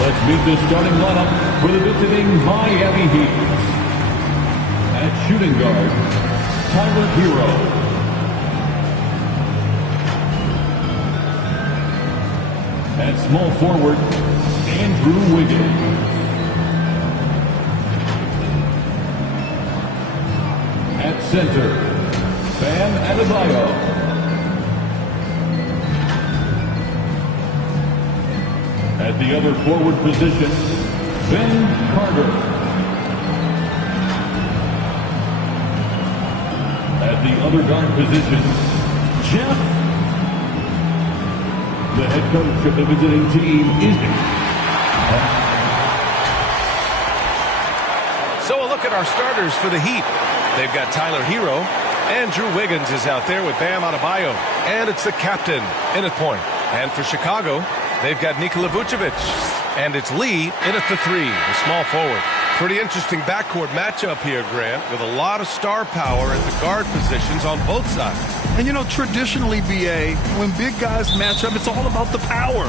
Let's meet the starting lineup for the visiting Miami Heat. At shooting guard, Tyler Hero. At small forward, Andrew Wiggins. At center, Bam Adebayo. At the other forward position, Ben Carter. At the other guard position, Jeff. The head coach of the visiting team is... So a look at our starters for the Heat. They've got Tyler Hero. Andrew Wiggins is out there with Bam Adebayo. And it's the captain, in at point. And for Chicago, they've got Nikola Vucevic. And it's Lee in at the 3, the small forward. Pretty interesting backcourt matchup here, Grant, with a lot of star power at the guard positions on both sides. And, you know, traditionally, B.A., when big guys match up, it's all about the power.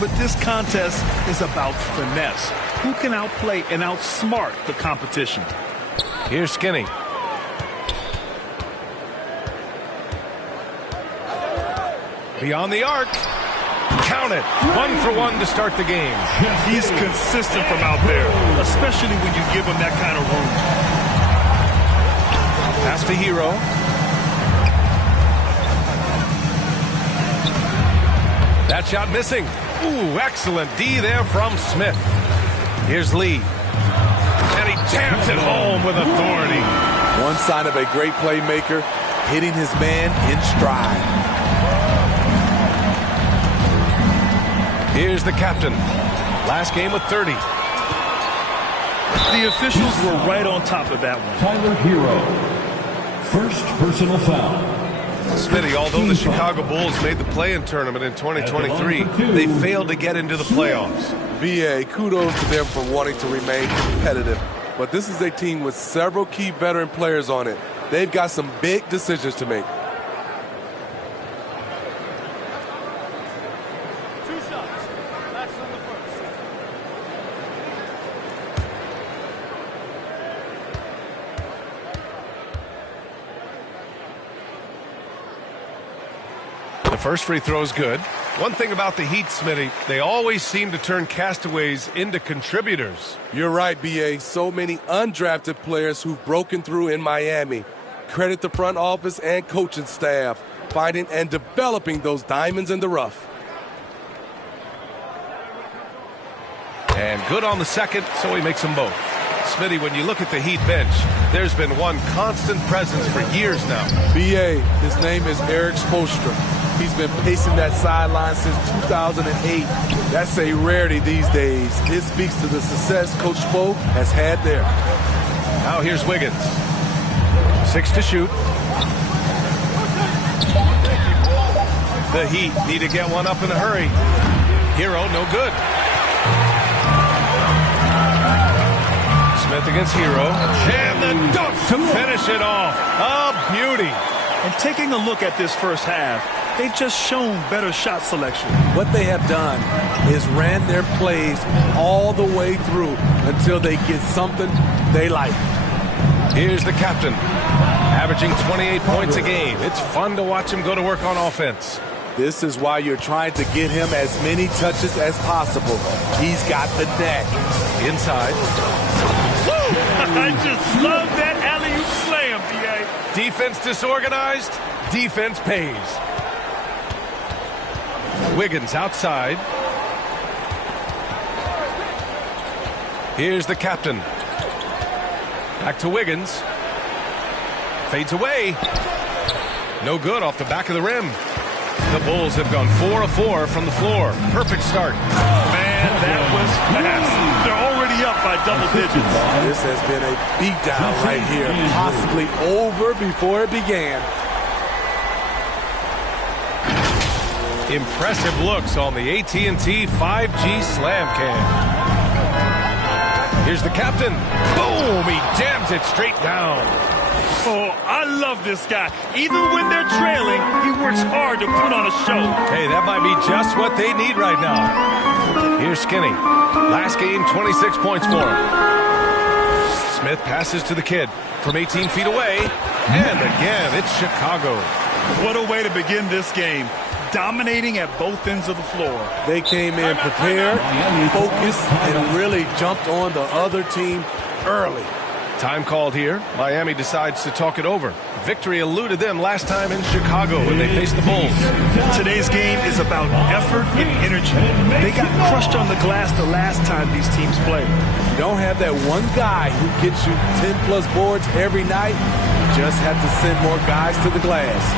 But this contest is about finesse. Who can outplay and outsmart the competition? Here's Skinny. Beyond the arc. Count it. 1 for 1 to start the game. He's consistent from out there, especially when you give him that kind of room. Pass to Hero. That shot missing. Ooh, excellent D there from Smith. Here's Lee. And he jams it home with authority. One sign of a great playmaker, hitting his man in stride. Here's the captain. Last game with 30. The officials were right on top of that one. Tyler Hero. First personal foul. Smitty, although the Chicago Bulls made the play-in tournament in 2023, they failed to get into the playoffs. B.A., kudos to them for wanting to remain competitive. But this is a team with several key veteran players on it. They've got some big decisions to make. First free throw is good. One thing about the Heat, Smitty, they always seem to turn castaways into contributors. You're right, B.A. So many undrafted players who've broken through in Miami. Credit the front office and coaching staff, finding and developing those diamonds in the rough. And good on the second, so he makes them both. Smitty, when you look at the Heat bench, there's been one constant presence for years now. B.A., his name is Eric Spoelstra. He's been pacing that sideline since 2008. That's a rarity these days. It speaks to the success Coach Spo has had there. Now here's Wiggins. 6 to shoot. The Heat need to get one up in a hurry. Hero, no good. Smith against Hero. And the dunk to finish it off. A beauty. And taking a look at this first half, they've just shown better shot selection. What they have done is ran their plays all the way through until they get something they like. Here's the captain, averaging 28 points a game. It's fun to watch him go to work on offense. This is why you're trying to get him as many touches as possible. He's got the knack. Inside. I just love that alley-oop slam, D.A. Defense disorganized, defense pays. Wiggins outside. Here's the captain. Back to Wiggins. Fades away. No good off the back of the rim. The Bulls have gone 4 of 4 from the floor. Perfect start. Man, that was fast. They're already up by double digits. This has been a beatdown right here. Possibly over before it began. Impressive looks on the AT&T 5G Slam Cam. Here's the captain. Boom! He jams it straight down. Oh, I love this guy. Even when they're trailing, he works hard to put on a show. Hey, that might be just what they need right now. Here's Skinny. Last game, 26 points for him. Smith passes to the kid from 18 feet away. And again, it's Chicago. What a way to begin this game. Dominating at both ends of the floor. They came in prepared, focused, and really jumped on the other team early. Time called here. Miami decides to talk it over. Victory eluded them last time in Chicago when they faced the Bulls. Today's game is about effort and energy. They got crushed on the glass the last time these teams played. You don't have that one guy who gets you 10-plus boards every night. You just have to send more guys to the glass.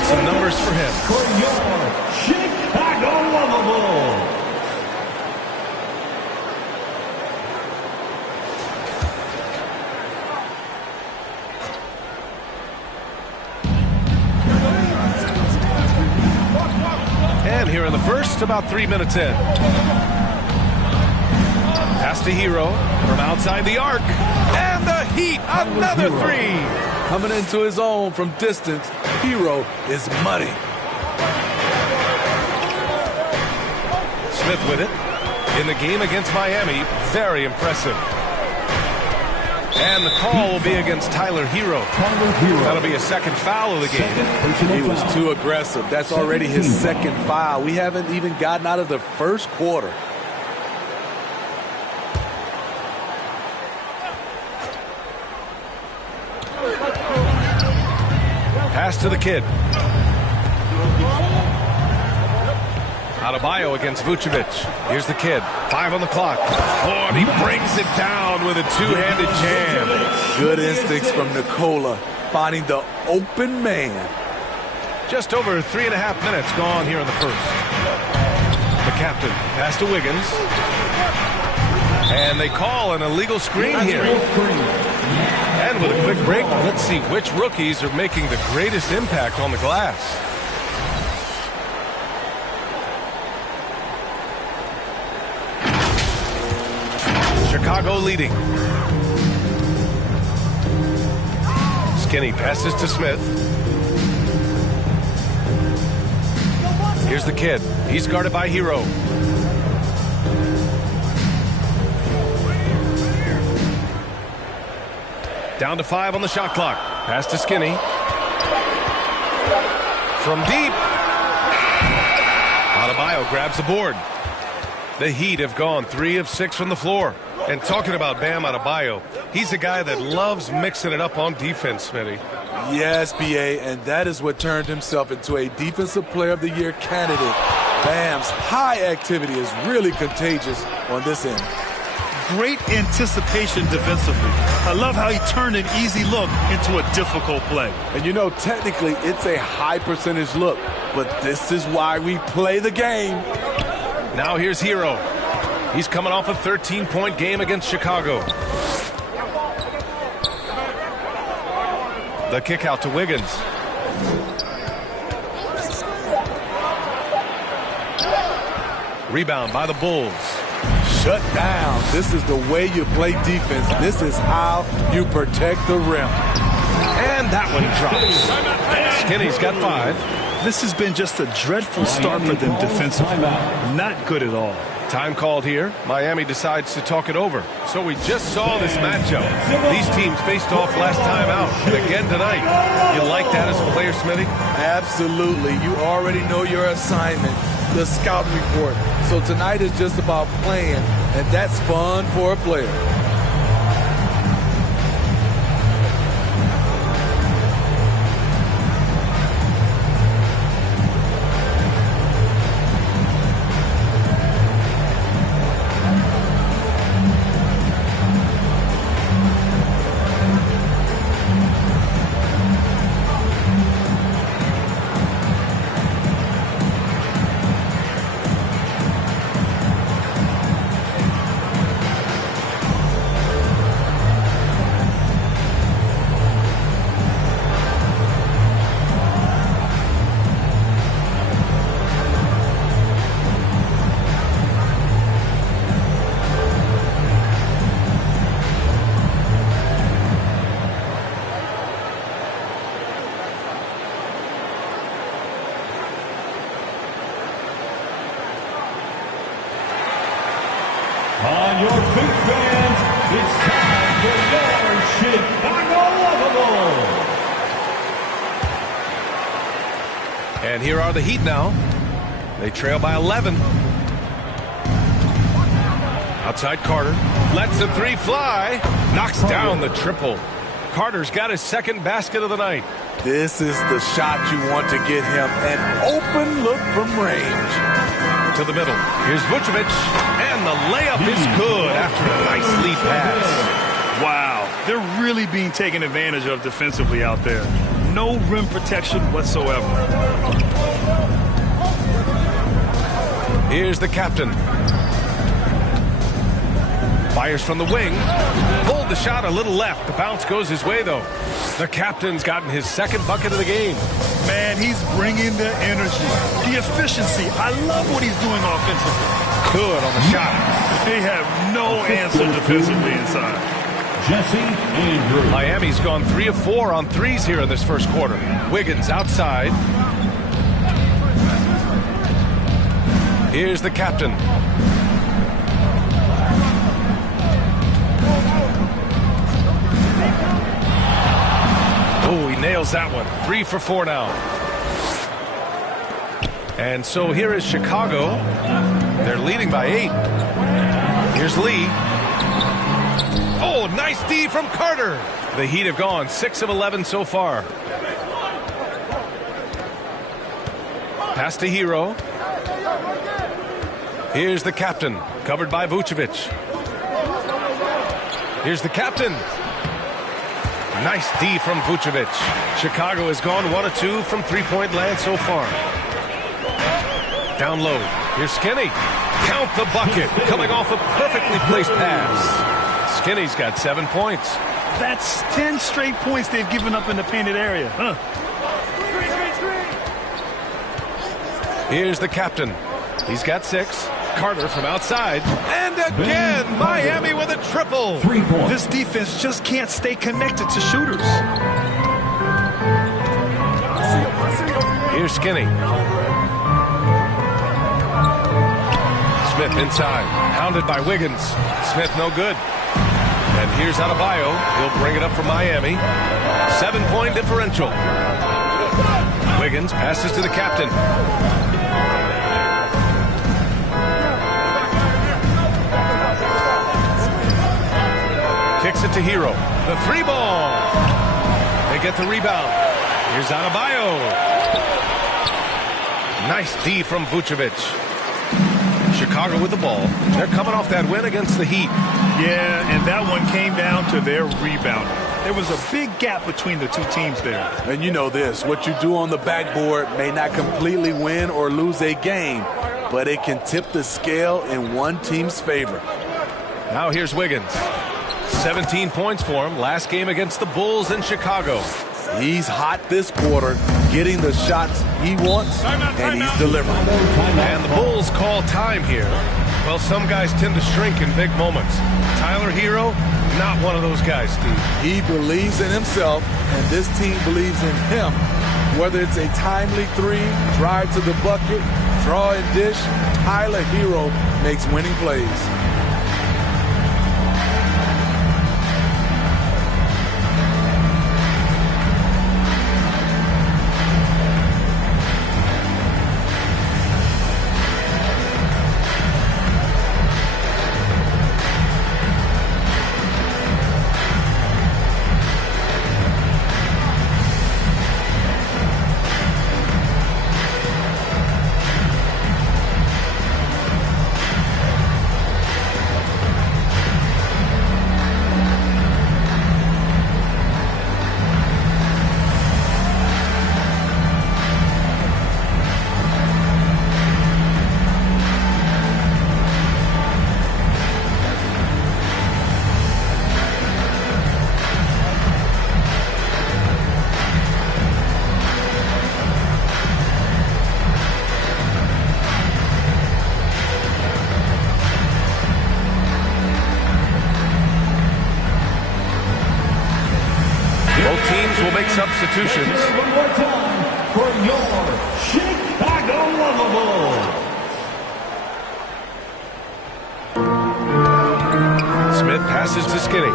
Some numbers for him. For your Chicago Bulls. And here in the first, about 3 minutes in. Pass to Hero from outside the arc. And the Heat, another three. Coming into his own from distance, Hero is money. Smith with it. In the game against Miami, very impressive. And the call will be against Tyler Hero. That'll be a second foul of the game. He was too aggressive. That's already his second foul. We haven't even gotten out of the first quarter. Pass to the kid. Adebayo against Vucevic. Here's the kid. 5 on the clock. Oh, and he brings it down with a two-handed jam. Good instincts from Nikola, finding the open man. Just over 3.5 minutes gone here in the first. The captain. Pass to Wiggins. And they call an illegal screen here. And with a quick break, let's see which rookies are making the greatest impact on the glass. Chicago leading. Skinny passes to Smith. Here's the kid. He's guarded by Hero. Down to 5 on the shot clock. Pass to Skinny. From deep. Adebayo grabs the board. The Heat have gone 3 of 6 from the floor. And talking about Bam Adebayo, he's a guy that loves mixing it up on defense, Smitty. Yes, B.A., and that is what turned himself into a Defensive Player of the Year candidate. Bam's high activity is really contagious on this end. Great anticipation defensively. I love how he turned an easy look into a difficult play. And you know, technically, it's a high percentage look, but this is why we play the game. Now here's Hero. He's coming off a 13-point game against Chicago. The kick out to Wiggins. Rebound by the Bulls. Shut down. This is the way you play defense. This is how you protect the rim. And that one drops. Skinny's got 5. This has been just a dreadful start for them defensively. Not good at all. Time called here. Miami decides to talk it over. So we just saw this matchup. These teams faced off last time out and again tonight. You like that as a player, Smitty? Absolutely. You already know your assignment, the scouting report. So tonight is just about playing, and that's fun for a player. On your feet, fans, it's time for your Chicago Lovable. And here are the Heat now. They trail by 11. Outside Carter. Lets the three fly. Knocks down the triple. Carter's got his second basket of the night. This is the shot you want to get him. An open look from range. To the middle. Here's Vucevic. And the layup is good after a nice lead pass. Wow, they're really being taken advantage of defensively out there. No rim protection whatsoever. Here's the captain. Fires from the wing. Pulled the shot a little left. The bounce goes his way, though. The captain's gotten his second bucket of the game. Man, he's bringing the energy, the efficiency. I love what he's doing offensively. Good on the shot. They have no answer defensively inside. Jesse Andrews. Miami's gone 3 of 4 on threes here in this first quarter. Wiggins outside. Here's the captain. Oh, he nails that one. 3 for 4 now. And so here is Chicago. They're leading by 8. Here's Lee. Oh, nice D from Carter. The Heat have gone 6 of 11 so far. Pass to Hero. Here's the captain, covered by Vucevic. Here's the captain. Nice D from Vucevic. Chicago has gone 1 of 2 from three-point land so far. Down low. Here's Skinny. Count the bucket. Coming off a perfectly placed pass. Skinny's got 7 points. That's 10 straight points they've given up in the painted area. Here's the captain. He's got 6. Carter from outside. And again, Miami with a triple. 3 points. This defense just can't stay connected to shooters. Here's Skinny. Smith inside. Hounded by Wiggins. Smith no good. And here's Adebayo. He'll bring it up for Miami. 7-point differential. Wiggins passes to the captain. Kicks it to Hero. The 3-ball. They get the rebound. Here's Adebayo. Nice D from Vucevic. Chicago with the ball. They're coming off that win against the Heat. Yeah, and that one came down to their rebound. There was a big gap between the two teams there. And you know this, what you do on the backboard may not completely win or lose a game, but it can tip the scale in one team's favor. Now here's Wiggins. 17 points for him. Last game against the Bulls in Chicago. He's hot this quarter, getting the shots he wants, and he's delivering. And the Bulls call time here. Well, some guys tend to shrink in big moments. Tyler Hero, not one of those guys, Steve. He believes in himself, and this team believes in him. Whether it's a timely three, drive to the bucket, draw and dish, Tyler Hero makes winning plays. Both teams will make substitutions. One more time for your Chicago Lovable. Smith passes to Skinny.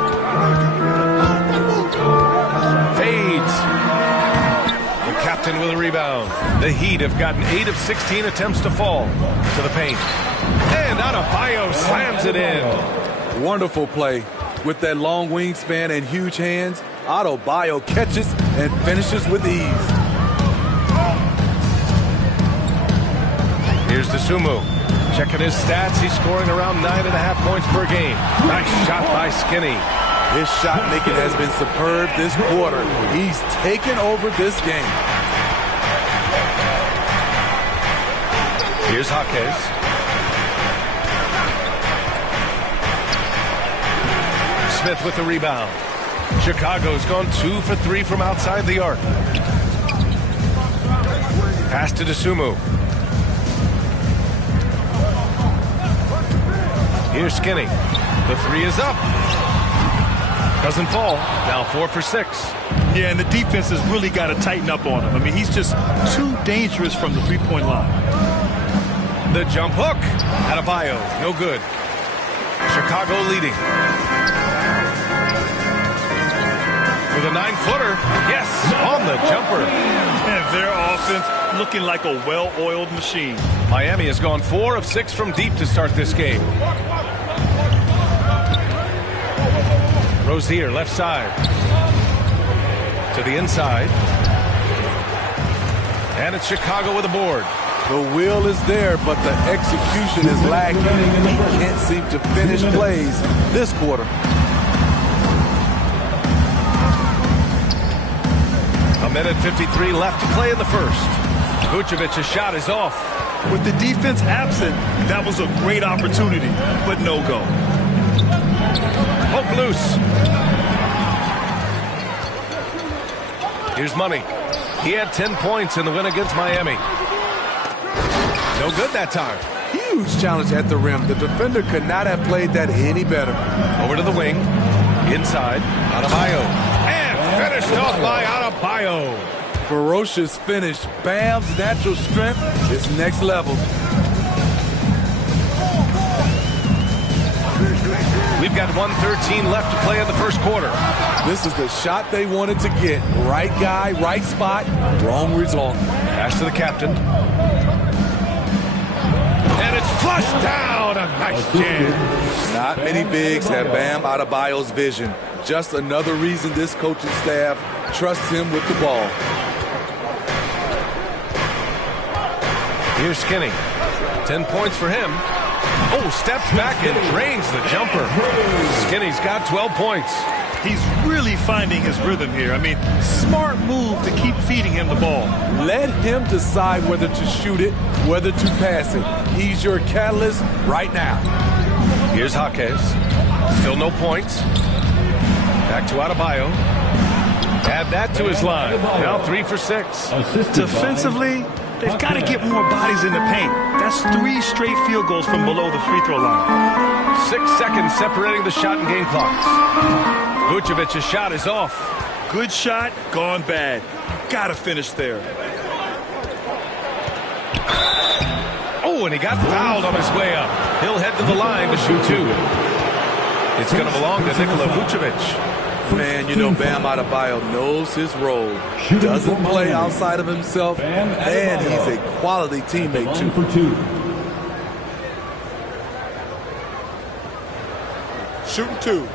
Fades. The captain with a rebound. The Heat have gotten 8 of 16 attempts to fall to the paint. And Adebayo slams it in. Wonderful play. With that long wingspan and huge hands, Adebayo catches and finishes with ease. Here's Dosunmu. Checking his stats, he's scoring around 9.5 points per game. Nice shot by Skinny. His shot making has been superb this quarter. He's taken over this game. Here's Jaquez. Smith with the rebound. Chicago's gone 2 for 3 from outside the arc. Pass to Dosunmu. Here's Skinny. The 3 is up. Doesn't fall. Now 4 for 6. Yeah, and the defense has really got to tighten up on him. I mean, he's just too dangerous from the three-point line. The jump hook. Adebayo, no good. Chicago leading. With a 9-footer. Yes, on the jumper. And their offense looking like a well-oiled machine. Miami has gone 4 of 6 from deep to start this game. Rozier, left side. To the inside. And it's Chicago with a board. The will is there, but the execution is lagging. He can't seem to finish plays this quarter. A minute 53 left to play in the first. Vucevic's shot is off. With the defense absent, that was a great opportunity, but no go. Poke loose. Here's Money. He had 10 points in the win against Miami. No good that time. Huge challenge at the rim. The defender could not have played that any better. Over to the wing. Inside. Adebayo. And finished off by Adebayo. Ferocious finish. Bam's natural strength is next level. We've got 1:13 left to play in the first quarter. This is the shot they wanted to get. Right guy, right spot, wrong result. Pass to the captain. And it's flushed down. A nice jam. Not many bigs have Bam Adebayo's vision. Just another reason this coaching staff trusts him with the ball. Here's Skinny. 10 points for him. Oh, steps back and drains the jumper. Skinny's got 12 points. He's really finding his rhythm here. I mean, smart move to keep feeding him the ball. Let him decide whether to shoot it, whether to pass it. He's your catalyst right now. Here's Jaquez. Still no points. Back to Adebayo. Add that to his line. Now 3 for 6. Defensively, they've got to get more bodies in the paint. That's 3 straight field goals from below the free throw line. 6 seconds separating the shot and game clocks. Vucevic's shot is off. Good shot, gone bad. Got to finish there. Oh, Oh, and he got fouled on his way up. He'll head to the line to shoot 2. It's going to belong to Nikola Vucevic. Man, you know Bam Adebayo knows his role. Doesn't play outside of himself, and he's a quality teammate too. For 2. Shooting 2.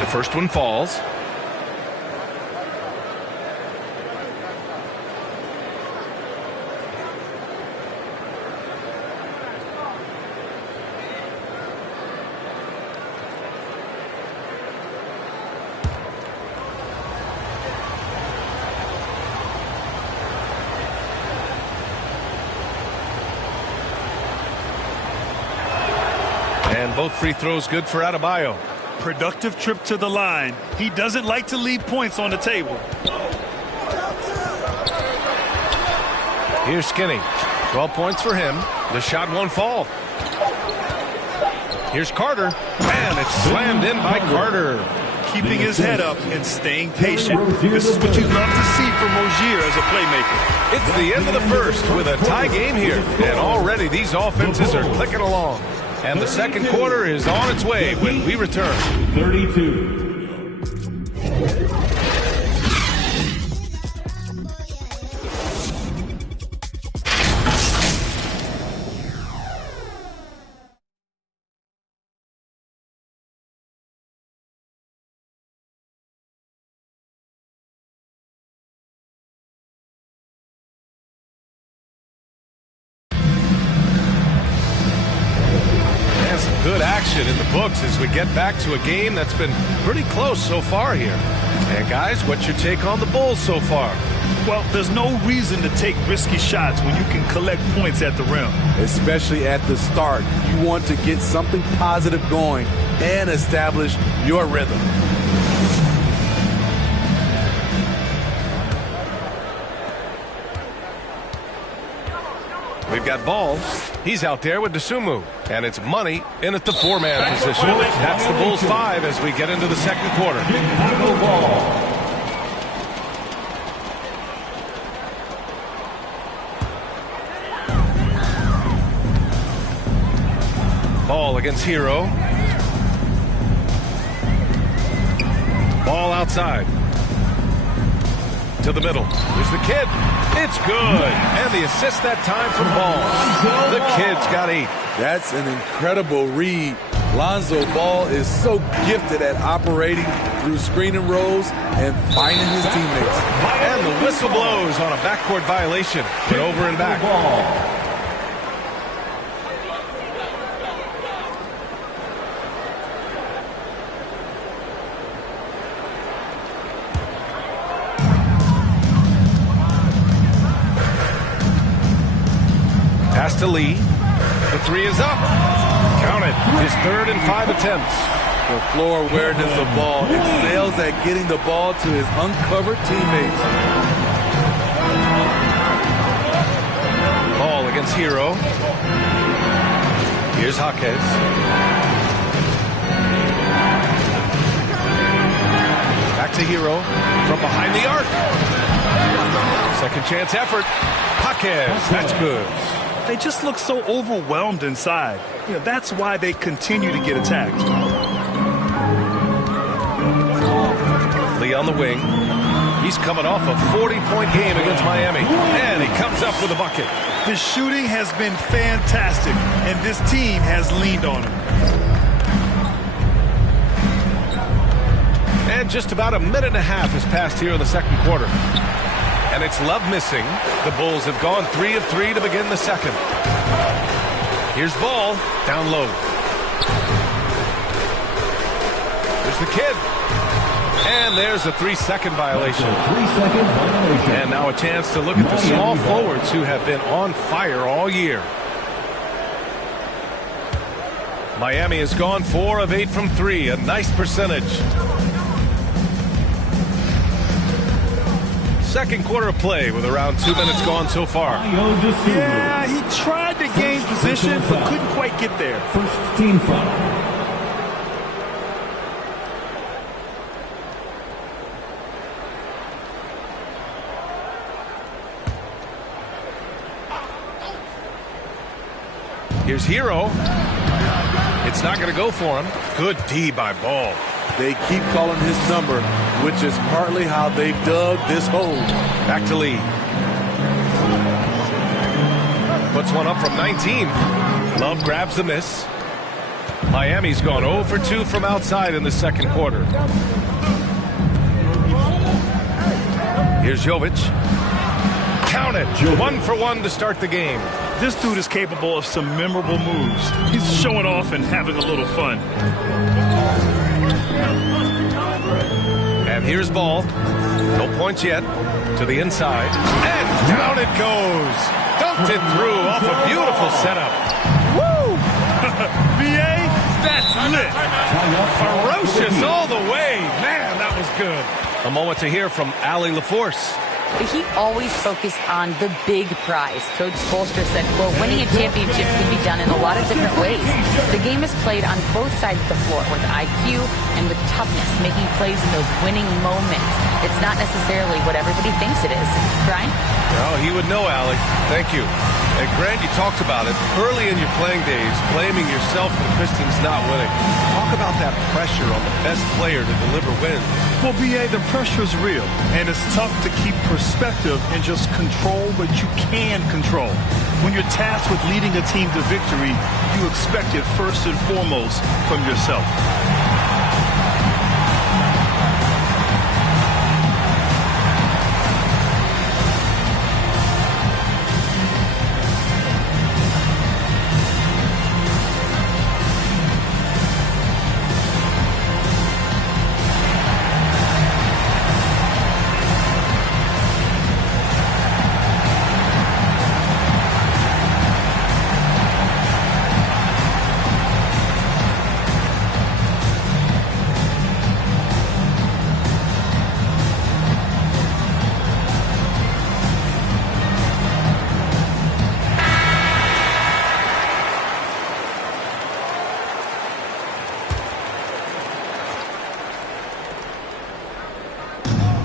The first one falls. And both free throws good for Adebayo. Productive trip to the line. He doesn't like to leave points on the table. Here's Skinny. 12 points for him. The shot won't fall. Here's Carter. And it's slammed in by Carter. Keeping his head up and staying patient. This is what you love to see from Rozier as a playmaker. It's the end of the first with a tie game here. And already these offenses are clicking along. And the second quarter is on its way when we return. 32. Good action in the books as we get back to a game that's been pretty close so far here. And guys, what's your take on the Bulls so far? Well, there's no reason to take risky shots when you can collect points at the rim. Especially at the start. You want to get something positive going and establish your rhythm. We've got Ball. He's out there with Dosunmu. And it's Money in at the 4-man position. That's the Bulls 5 as we get into the second quarter. Ball against Hero. Ball outside. To the middle. Here's the kid. It's good. And the assist that time from Ball. The kid's got 8. That's an incredible read. Lonzo Ball is so gifted at operating through screening roles and finding his teammates. And the whistle blows on a backcourt violation. But over and back. Pass to Lee. The 3 is up. Count it. His 3rd and 5 attempts. The floor awareness of Ball excels at getting the ball to his uncovered teammates. Ball against Hero. Here's Jaquez. Back to Hero from behind the arc. Second chance effort. Jaquez. That's good. They just look so overwhelmed inside. You know, that's why they continue to get attacked. Lee on the wing. He's coming off a 40-point game against Miami. And he comes up with a bucket. The shooting has been fantastic, and this team has leaned on him. And just about a minute and a half has passed here in the second quarter. And it's Love missing. The Bulls have gone 3 of 3 to begin the second. Here's Ball down low. There's the kid. And there's a 3-second violation. 3-second violation. And now a chance to look at the small forwards who have been on fire all year. Miami has gone 4 of 8 from 3. A nice percentage. Second quarter of play with around 2 minutes gone so far. Yeah, he tried to gain position, but couldn't quite get there. First team foul. Here's Hero. It's not going to go for him. Good D by Ball. They keep calling his number, which is partly how they've dug this hole. Back to Lee. Puts one up from 19. Love grabs the miss. Miami's gone 0 for 2 from outside in the second quarter. Here's Jovic. Count it. 1 for 1 to start the game. This dude is capable of some memorable moves. He's showing off and having a little fun. And here's Ball. No points yet. To the inside. And down it goes. Dunked it through off a beautiful setup. Woo! BA, that's lit. Ferocious all the way. Man, that was good. A moment to hear from Allie LaForce. The Heat always focus on the big prize. Coach Spoelstra said, quote, winning a championship can be done in a lot of different ways. The game is played on both sides of the floor with IQ and with toughness, making plays in those winning moments. It's not necessarily what everybody thinks it is. Brian? Well, he would know, Allie. Thank you. And Grant, you talked about it early in your playing days, blaming yourself for the Pistons not winning. Talk about that pressure on the best player to deliver wins. Well, BA, the pressure is real, and it's tough to keep perspective and just control what you can control. When you're tasked with leading a team to victory, you expect it first and foremost from yourself.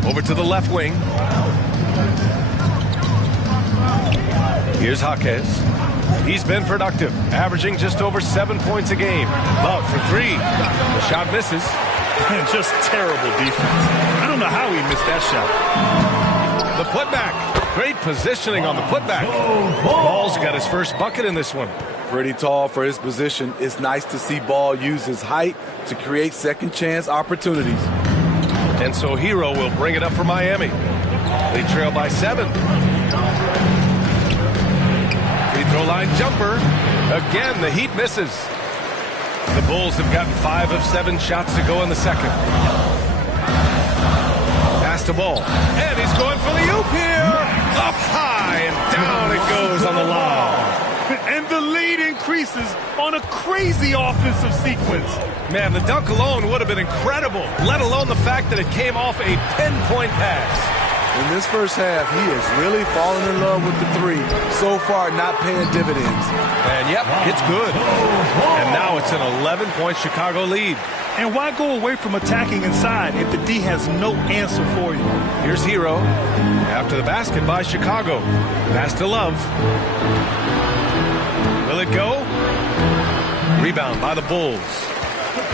Over to the left wing. Here's Jaquez. He's been productive, averaging just over 7 points a game. Love for 3. The shot misses. And just terrible defense. I don't know how he missed that shot. The putback. Great positioning on the putback. Ball's got his first bucket in this one. Pretty tall for his position. It's nice to see Ball use his height to create second chance opportunities. And so Hero will bring it up for Miami. They trail by 7. Free throw line jumper. Again, the Heat misses. The Bulls have gotten 5 of 7 shots to go in the second. Pass to Ball. And he's going for the oop here. Up high and down it goes on the lob. And the lead increases on a crazy offensive sequence. Man, the dunk alone would have been incredible, let alone the fact that it came off a 10-point pass. In this first half, he is really falling in love with the 3. So far, not paying dividends. And yep, it's good. And now it's an 11-point Chicago lead. And why go away from attacking inside if the D has no answer for you? Here's Hero. After the basket by Chicago. Pass to Love. Will it go? Rebound by the Bulls.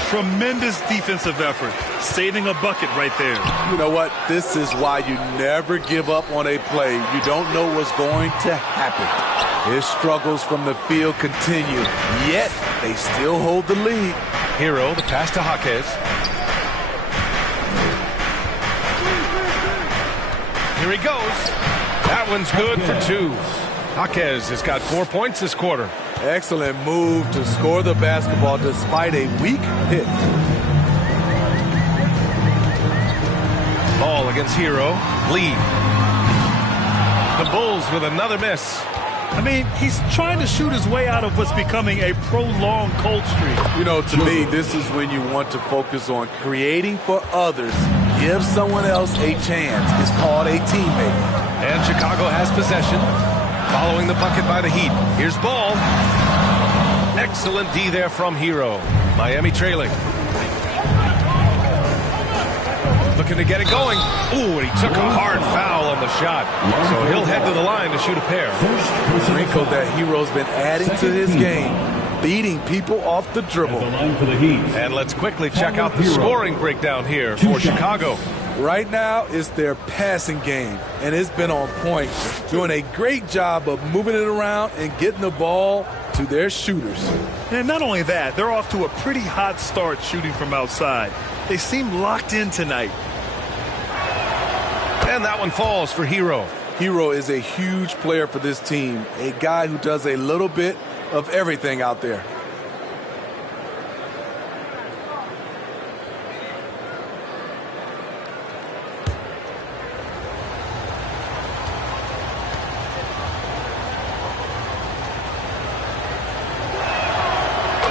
Tremendous defensive effort. Saving a bucket right there. You know what? This is why you never give up on a play. You don't know what's going to happen. His struggles from the field continue, yet they still hold the lead. Hero, the pass to Jaquez. Here he goes. That one's good for 2. Jaquez has got 4 points this quarter. Excellent move to score the basketball despite a weak hit. Ball against Hero. Lee. The Bulls with another miss. I mean, he's trying to shoot his way out of what's becoming a prolonged cold streak. You know, to me, this is when you want to focus on creating for others, Give someone else a chance. It's called a teammate. And Chicago has possession. Following the bucket by the Heat. Here's Ball. Excellent D there from Hero. Miami trailing. Looking to get it going. Ooh, and he took a hard foul on the shot. So he'll head to the line to shoot a pair. Wrinkle that Hero's been adding to his game. Beating people off the dribble. The line for the Heat. And let's quickly check out the scoring breakdown here for Chicago. Right now, it's their passing game, and it's been on point. Doing a great job of moving it around and getting the ball to their shooters. And not only that, they're off to a pretty hot start shooting from outside. They seem locked in tonight. And that one falls for Hero. Hero is a huge player for this team, a guy who does a little bit of everything out there.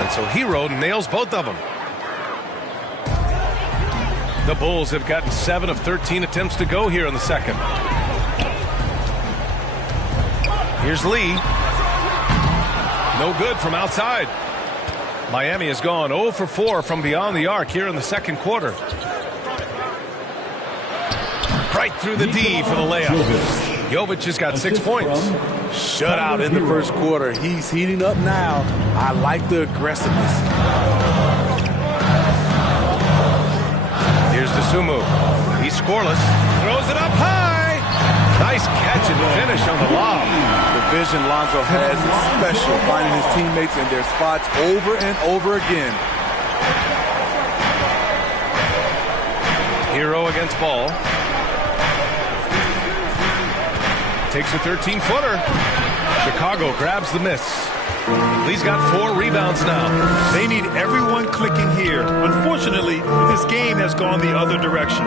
And so Hero nails both of them. The Bulls have gotten 7 of 13 attempts to go here in the second. Here's Lee. No good from outside. Miami has gone 0 for 4 from beyond the arc here in the second quarter. Right through the D for the layup. Jovic has got 6 points. Shutout in the first quarter. He's heating up now. I like the aggressiveness. Here's Dosunmu. He's scoreless. Throws it up high. Nice catch and finish on the lob. The vision Lonzo has is special, finding his teammates in their spots over and over again. Hero against Ball. Takes a 13-footer. Chicago grabs the miss. Lee's got 4 rebounds now. They need everyone clicking here. Unfortunately, this game has gone the other direction.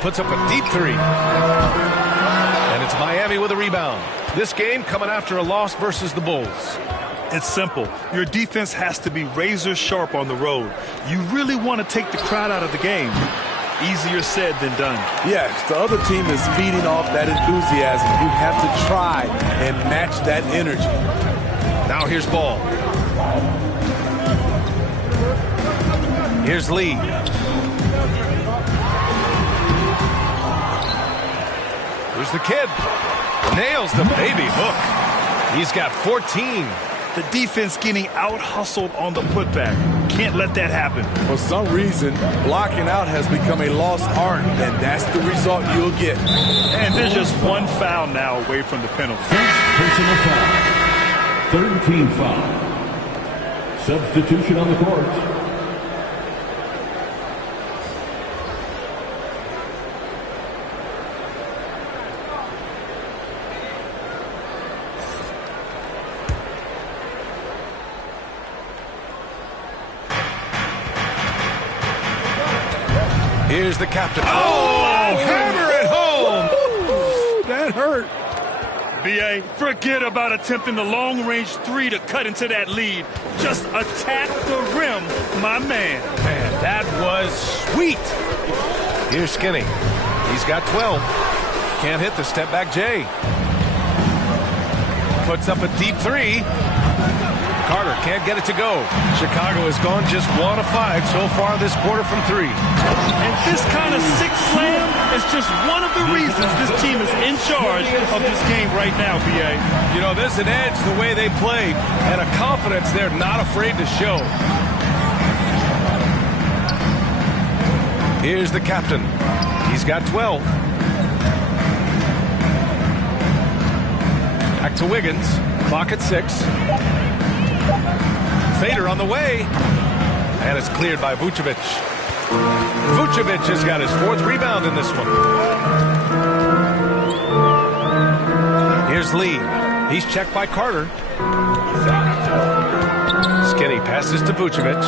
Puts up a deep 3. And it's Miami with a rebound. This game coming after a loss versus the Bulls. It's simple. Your defense has to be razor sharp on the road. You really want to take the crowd out of the game. Easier said than done. Yes, the other team is feeding off that enthusiasm. You have to try and match that energy. Now here's Ball. Here's Lee. Here's the kid. Nails the baby hook. He's got 14. The defense getting out-hustled on the putback. Can't let that happen. For some reason, blocking out has become a lost art, and that's the result you'll get. And there's just one foul now away from the penalty. First personal foul. Third team foul. Substitution on the court. Here's the captain. Oh, hammer it home. Ooh, that hurt. B.A., forget about attempting the long-range 3 to cut into that lead. Just attack the rim, my man. Man, that was sweet. Here's Skinny. He's got 12. Can't hit the step-back J. Puts up a deep 3. Carter can't get it to go. Chicago has gone just 1 of 5 so far this quarter from 3. And this kind of six slam is just one of the reasons this team is in charge of this game right now, B.A. You know, there's an edge the way they play and a confidence they're not afraid to show. Here's the captain. He's got 12. Back to Wiggins. Clock at 6. Fader on the way. And it's cleared by Vucevic. Vucevic has got his 4th rebound in this one. Here's Lee. He's checked by Carter. Skinny passes to Vucevic.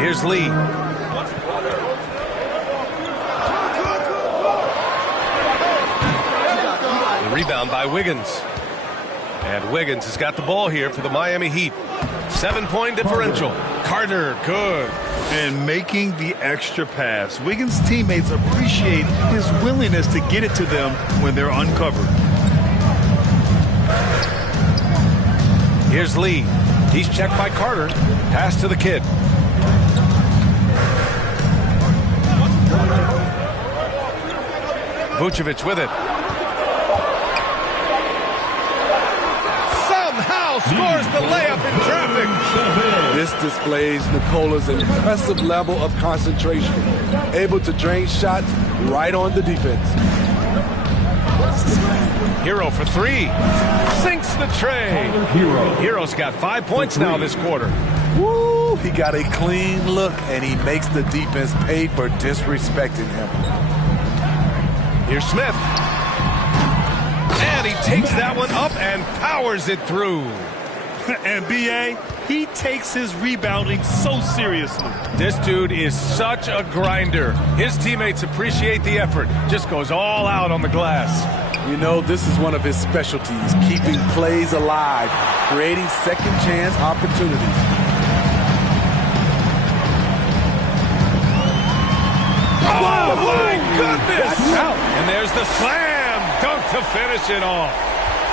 Here's Lee. The rebound by Wiggins. And Wiggins has got the ball here for the Miami Heat. 7-point differential. Carter, good. And making the extra pass. Wiggins' teammates appreciate his willingness to get it to them when they're uncovered. Here's Lee. He's checked by Carter. Pass to the kid. Vucevic with it. Somehow scores the layup in traffic. This displays Nikola's impressive level of concentration, able to drain shots right on the defense. Hero for three. Sinks the tray. Hero's got 5 points now this quarter. Woo! He got a clean look, and he makes the defense pay for disrespecting him. Here's Smith. And he takes that one up and powers it through. And B.A., he takes his rebounding so seriously. This dude is such a grinder. His teammates appreciate the effort. Just goes all out on the glass. You know, this is one of his specialties, keeping plays alive, creating second chance opportunities. Oh, my goodness! And there's the slam dunk to finish it off.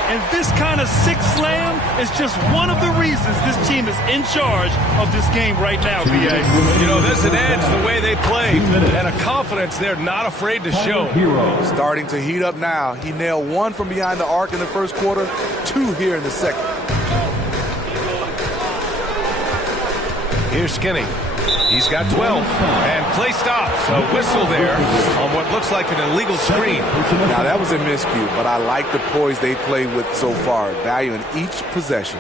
And this kind of sick slam is just one of the reasons this team is in charge of this game right now, B.A. You know, there's an edge the way they play and a confidence they're not afraid to show. Starting to heat up now. He nailed one from behind the arc in the first quarter, 2 here in the second. Here's Skinny. He's got 12. And play stops. A whistle there on what looks like an illegal screen. Now, that was a miscue, but I like the poise they played with so far, valuing each possession.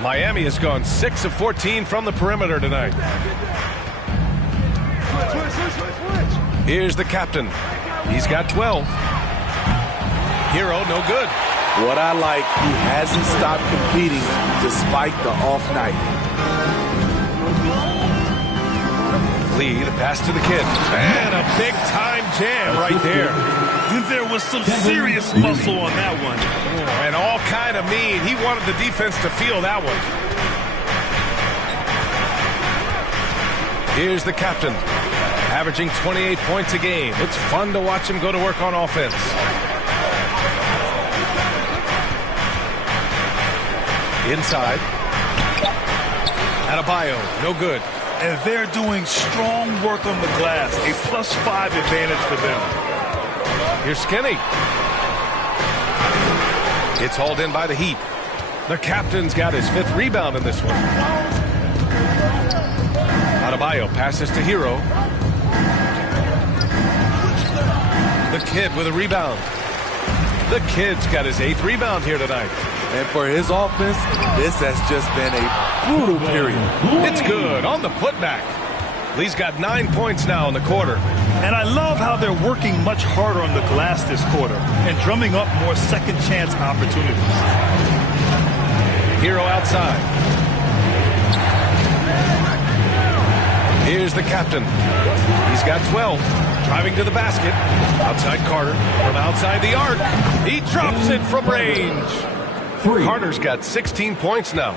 Miami has gone 6 of 14 from the perimeter tonight. Here's the captain. He's got 12. Hero, no good. What I like, he hasn't stopped competing despite the off night. Lee, the pass to the kid. And a big-time jam right there. And there was some serious muscle on that one. And all kind of mean. He wanted the defense to feel that one. Here's the captain, averaging 28 points a game. It's fun to watch him go to work on offense. Inside. Adebayo, no good. And they're doing strong work on the glass. A +5 advantage for them. Here's Skinny. It's hauled in by the Heat. The captain's got his 5th rebound in this one. Adebayo passes to Hero. The kid with a rebound. The kid's got his 8th rebound here tonight. And for his offense, this has just been a brutal period. It's good on the putback. Lee's got 9 points now in the quarter. And I love how they're working much harder on the glass this quarter and drumming up more second chance opportunities. Hero outside. Here's the captain. He's got 12. Driving to the basket. Outside Carter. From outside the arc. He drops it from range. Carter's got 16 points now.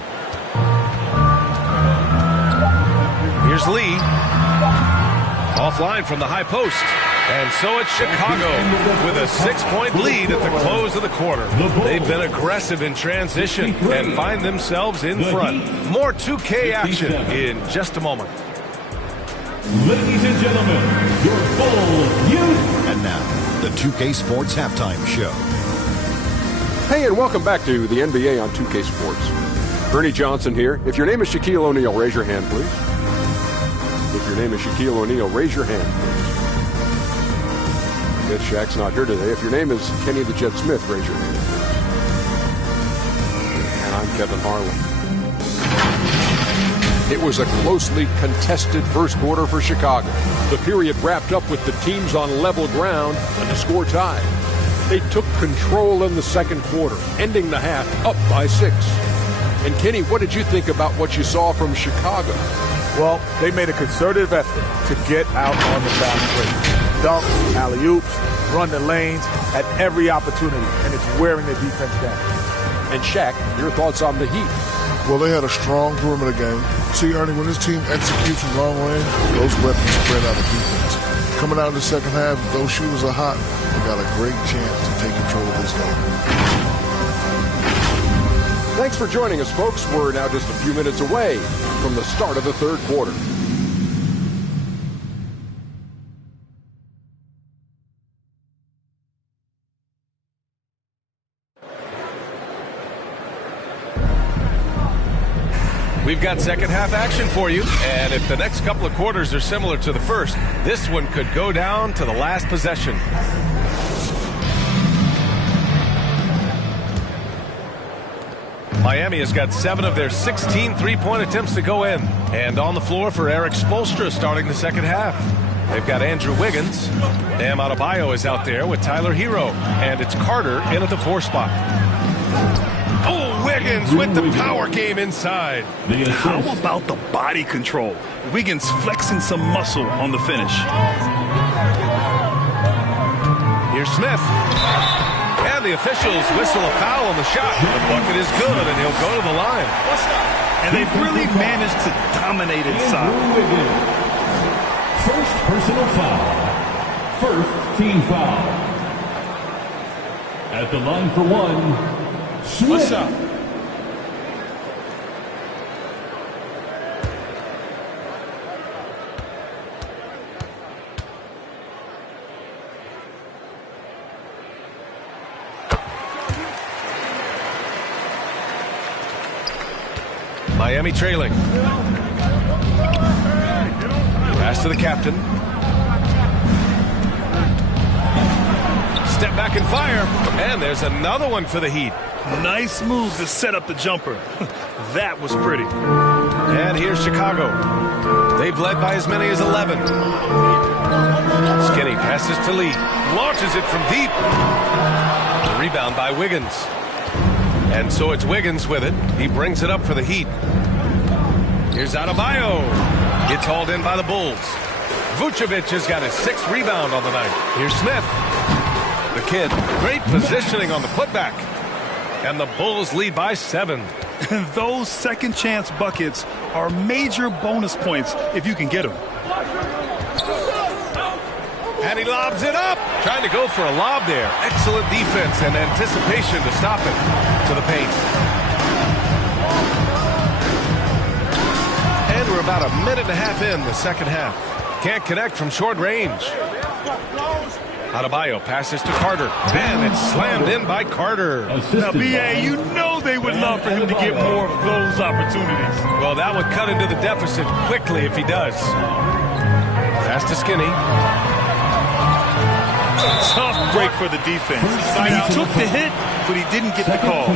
Here's Lee. Offline from the high post. And so it's Chicago with a 6-point lead at the close of the quarter. They've been aggressive in transition and find themselves in front. More 2K action in just a moment. Ladies and gentlemen, your full youth. And now, the 2K Sports Halftime Show. Hey, and welcome back to the NBA on 2K Sports. Ernie Johnson here. If your name is Shaquille O'Neal, raise your hand, please. If your name is Shaquille O'Neal, raise your hand, please. Yes, Shaq's not here today. If your name is Kenny the Jet Smith, raise your hand, please. And I'm Kevin Harlan. It was a closely contested first quarter for Chicago. The period wrapped up with the teams on level ground and the score tied. They took control in the second quarter, ending the half up by 6. And Kenny, what did you think about what you saw from Chicago? Well, they made a concerted effort to get out on the fast break. Dunks, alley-oops, run the lanes at every opportunity, and it's wearing the defense down. And Shaq, your thoughts on the Heat? Well, they had a strong perimeter game. See, Ernie, when this team executes from long range, those weapons spread out of defense. Coming out of the second half, if those shooters are hot, they got a great chance to take control of this game. Thanks for joining us, folks. We're now just a few minutes away from the start of the third quarter. We've got second half action for you, and if the next couple of quarters are similar to the first, this one could go down to the last possession. Miami has got 7 of their 16 three-point attempts to go in. And on the floor for Erik Spoelstra starting the second half. They've got Andrew Wiggins. Bam Adebayo is out there with Tyler Hero. And it's Carter in at the 4 spot. Oh, Wiggins with the power game inside. How about the body control? Wiggins flexing some muscle on the finish. Here's Smith. And the officials whistle a foul on the shot. The bucket is good, and he'll go to the line. And they've really managed to dominate inside. First personal foul. First team foul. At the line for one, Smith. What's up? Miami trailing. Pass to the captain. Step back and fire. And there's another one for the Heat. Nice move to set up the jumper. That was pretty. And here's Chicago. They've led by as many as 11. Skinny passes to Lee. Launches it from deep. The rebound by Wiggins. And so it's Wiggins with it. He brings it up for the Heat. Here's Adebayo. Gets hauled in by the Bulls. Vucevic has got his 6th rebound on the night. Here's Smith. The kid. Great positioning on the putback. And the Bulls lead by 7. Those second chance buckets are major bonus points if you can get them. And he lobs it up. Trying to go for a lob there. Excellent defense and anticipation to stop it to the paint. And we're about a minute and a half in the second half. Can't connect from short range. Adebayo passes to Carter. And it's slammed in by Carter. Now, B.A., you know they would love for him to get more of those opportunities. Well, that would cut into the deficit quickly if he does. Pass to Skinny. Tough break for the defense. I mean, he took the hit, but he didn't get the call.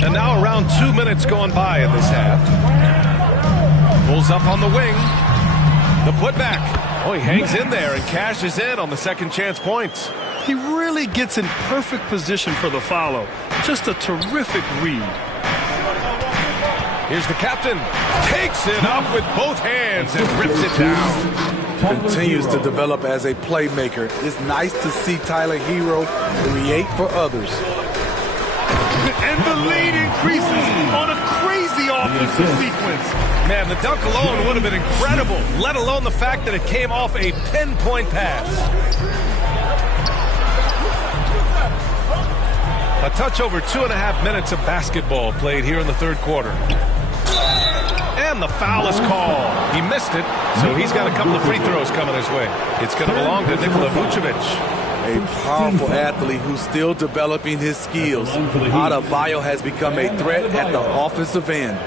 And now around 2 minutes going by in this half. Pulls up on the wing. The putback. Oh, he hangs in there and cashes in on the second chance points. He really gets in perfect position for the follow. Just a terrific read. Here's the captain. Takes it up with both hands and rips it down. Continues to develop as a playmaker. It's nice to see Tyler Hero create for others. And the lead increases on a crazy offensive sequence. Man, the dunk alone would have been incredible, let alone the fact that it came off a pinpoint pass. A touch over 2.5 minutes of basketball played here in the third quarter. And the foul is called. He missed it, so he's got a couple of free throws coming his way. It's going to belong to Nikola Vucevic. A powerful athlete who's still developing his skills. Adebayo has become a threat at the offensive end.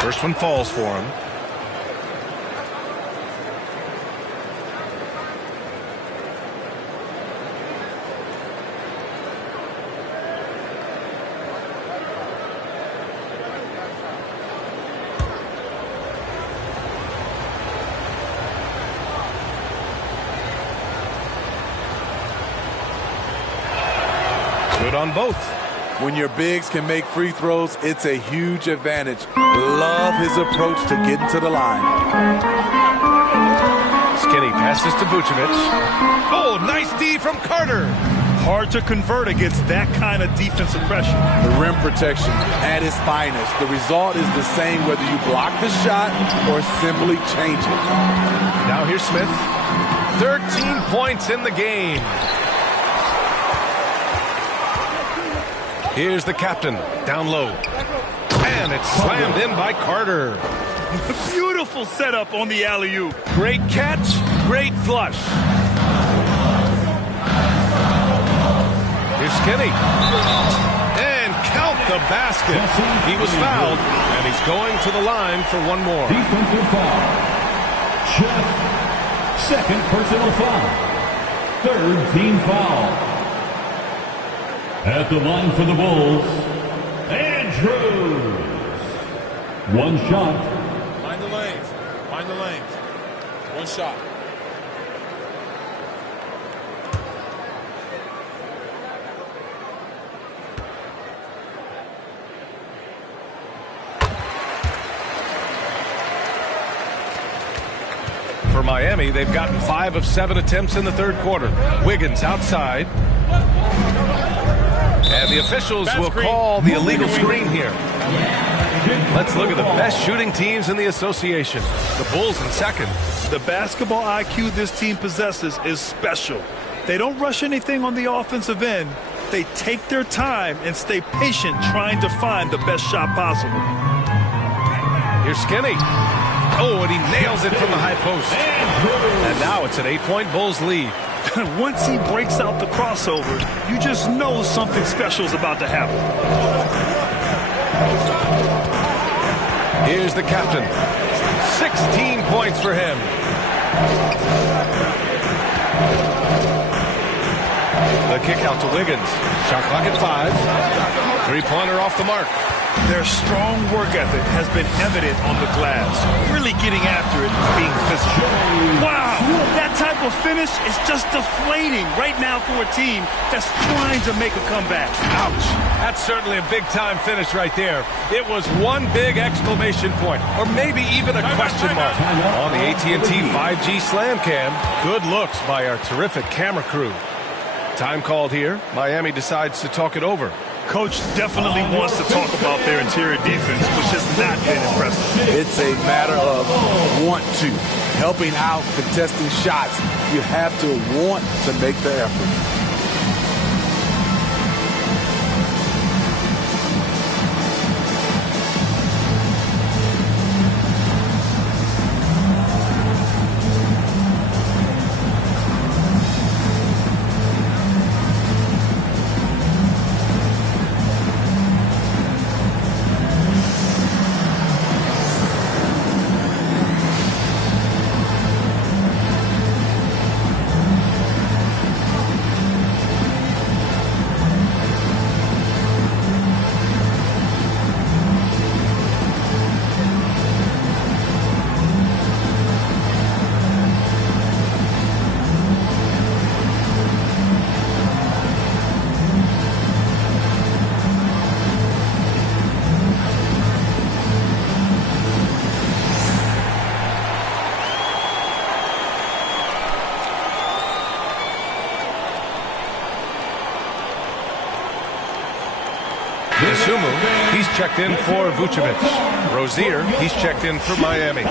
First one falls for him. Good on both. When your bigs can make free throws, it's a huge advantage. Love his approach to getting to the line. Skinny passes to Vucevic. Oh, nice D from Carter. Hard to convert against that kind of defensive pressure. The rim protection at its finest. The result is the same whether you block the shot or simply change it. Now here's Smith. 13 points in the game. Here's the captain, down low. And it's slammed in by Carter. Beautiful setup on the alley-oop. Great catch, great flush. Here's Skinny. And count the basket. He was fouled, and he's going to the line for one more. Defensive foul. Jeff, second personal foul. Third team foul. At the line for the Bulls, Andrews. One shot. Find the lanes. Find the lanes. One shot. For Miami, they've gotten 5 of 7 attempts in the third quarter. Wiggins outside. And the officials will call the illegal screen here. Let's look at the best shooting teams in the association. The Bulls in second. The basketball IQ this team possesses is special. They don't rush anything on the offensive end. They take their time and stay patient trying to find the best shot possible. Here's Skinny. Oh, and he nails it from the high post. And now it's an 8-point Bulls lead. Once he breaks out the crossover, you just know something special is about to happen. Here's the captain. 16 points for him. The kick out to Wiggins. Shot clock at 5. Three-pointer off the mark. Their strong work ethic has been evident on the glass. Really getting after it, being physical. Wow, that type of finish is just deflating right now for a team that's trying to make a comeback. Ouch. That's certainly a big-time finish right there. It was one big exclamation point, or maybe even a question mark. On the AT&T 5G Slam Cam, good looks by our terrific camera crew. Time called here. Miami decides to talk it over. Coach definitely wants to talk about their interior defense, which has not been impressive. It's a matter of want to. Helping out, contesting shots. You have to want to make the effort. Sumu, he's checked in for Vucevic. Rozier, he's checked in for Miami.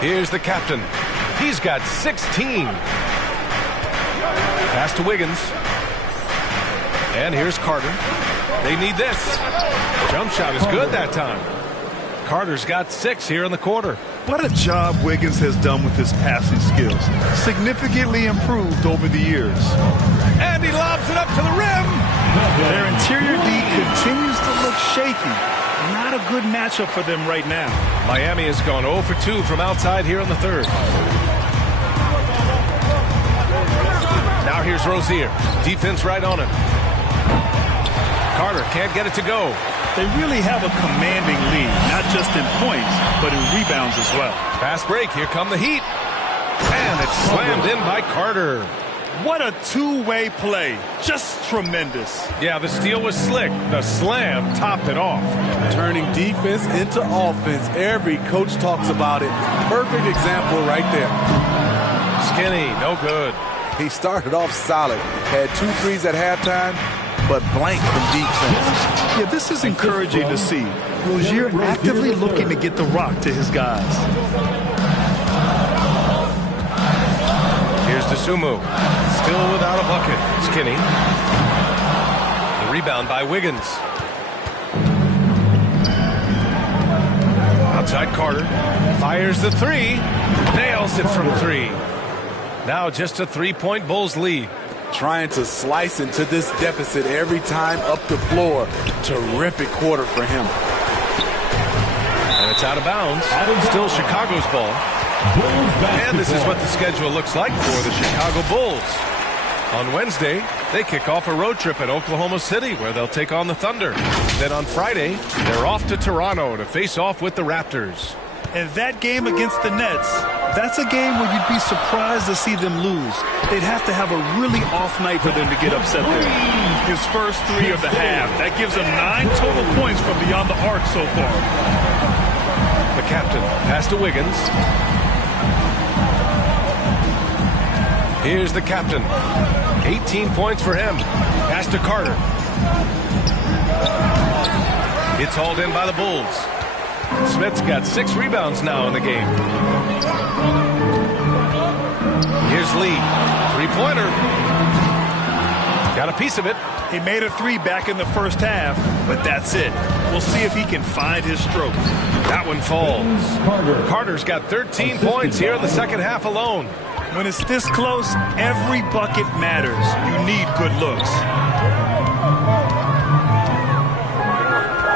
Here's the captain. He's got 16. Pass to Wiggins. And here's Carter. They need this. Jump shot is good that time. Carter's got 6 here in the quarter. What a job Wiggins has done with his passing skills. Significantly improved over the years. And he lobs it up to the rim. Their interior D continues to look shaky. Not a good matchup for them right now. Miami has gone 0 for 2 from outside here in the third. Now here's Rozier. Defense right on him. Carter can't get it to go. They really have a commanding lead, not just in points, but in rebounds as well. Fast break. Here come the Heat. And it's slammed in by Carter. What a two-way play. Just tremendous. Yeah, the steal was slick. The slam topped it off. Turning defense into offense. Every coach talks about it. Perfect example right there. Skinny, no good. He started off solid. Had 2 threes at halftime, but blank from deep sense. Yeah, this is encouraging to see. Rozier actively looking to get the rock to his guys. Here's DeSumo. Still without a bucket. Skinny. The rebound by Wiggins. Outside Carter. Fires the 3. Nails it from 3. Now just a 3-point Bulls lead. Trying to slice into this deficit every time up the floor. Terrific quarter for him. And it's out of bounds. Still Chicago's ball. And this is what the schedule looks like for the Chicago Bulls. On Wednesday, they kick off a road trip at Oklahoma City where they'll take on the Thunder. Then on Friday, they're off to Toronto to face off with the Raptors. And that game against the Nets, that's a game where you'd be surprised to see them lose. They'd have to have a really off night for them to get upset there. His first 3 of the half, that gives him 9 total points from beyond the arc so far. The captain pass to Wiggins. Here's the captain. 18 points for him. Pass to Carter. It's hauled in by the Bulls. Smith's got 6 rebounds now in the game. Here's Lee. 3-pointer. Got a piece of it. He made a 3 back in the first half, but that's it. We'll see if he can find his stroke. That one falls. Carter's got 13 points here in the second half alone. When it's this close, every bucket matters. You need good looks.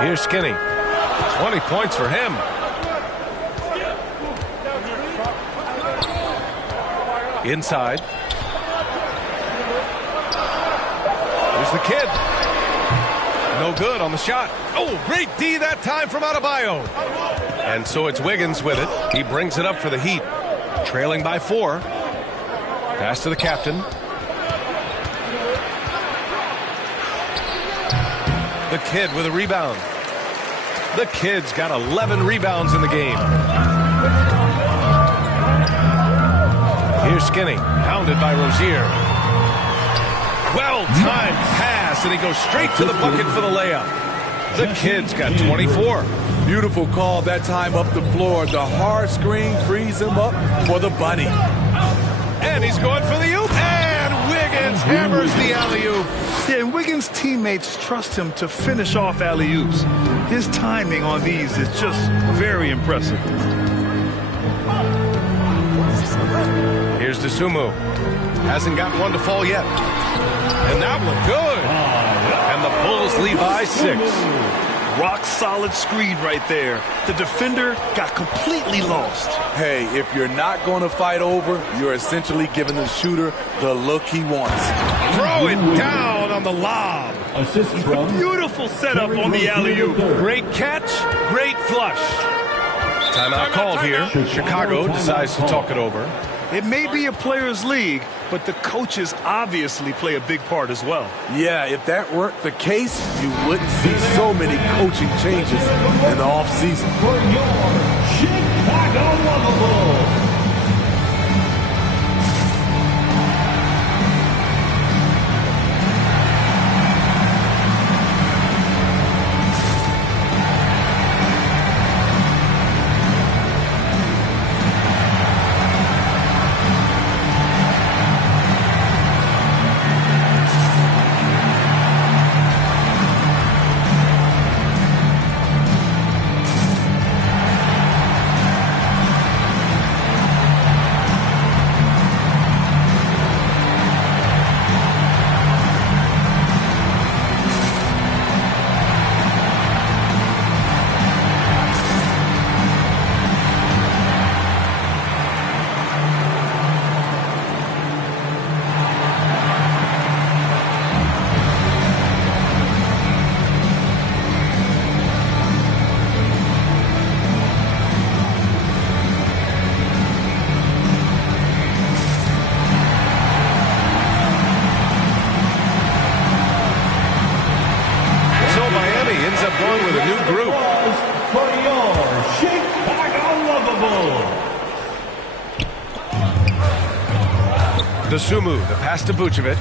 Here's Skinny. 20 points for him. Inside. Here's the kid. No good on the shot. Oh, great D that time from Adebayo. And so it's Wiggins with it. He brings it up for the Heat. Trailing by 4. Pass to the captain. The kid with a rebound. The kid's got 11 rebounds in the game. Here's Skinny, pounded by Rozier. Well-timed pass, and he goes straight to the bucket for the layup. The kid's got 24. Beautiful call that time up the floor. The hard screen frees him up for the bunny. And he's going for the oop. And Wiggins hammers the alley-oop. Yeah, and Wiggins' teammates trust him to finish off alley-oops. His timing on these is just very impressive. Here's DeSumo. Hasn't got one to fall yet. And that one good. And the Bulls lead by 6. Rock solid screen right there. The defender got completely lost. Hey, if you're not going to fight over, you're essentially giving the shooter the look he wants. Throw it down on the lob. Assist from Beautiful setup on the alley-oop. Great catch, great flush. Timeout called here. Chicago decides to talk it over. It may be a players' league, but the coaches obviously play a big part as well. Yeah, if that weren't the case, you wouldn't see so many coaching changes in the offseason. for your Chicago Bulls. Dosunmu, the pass to Vucevic.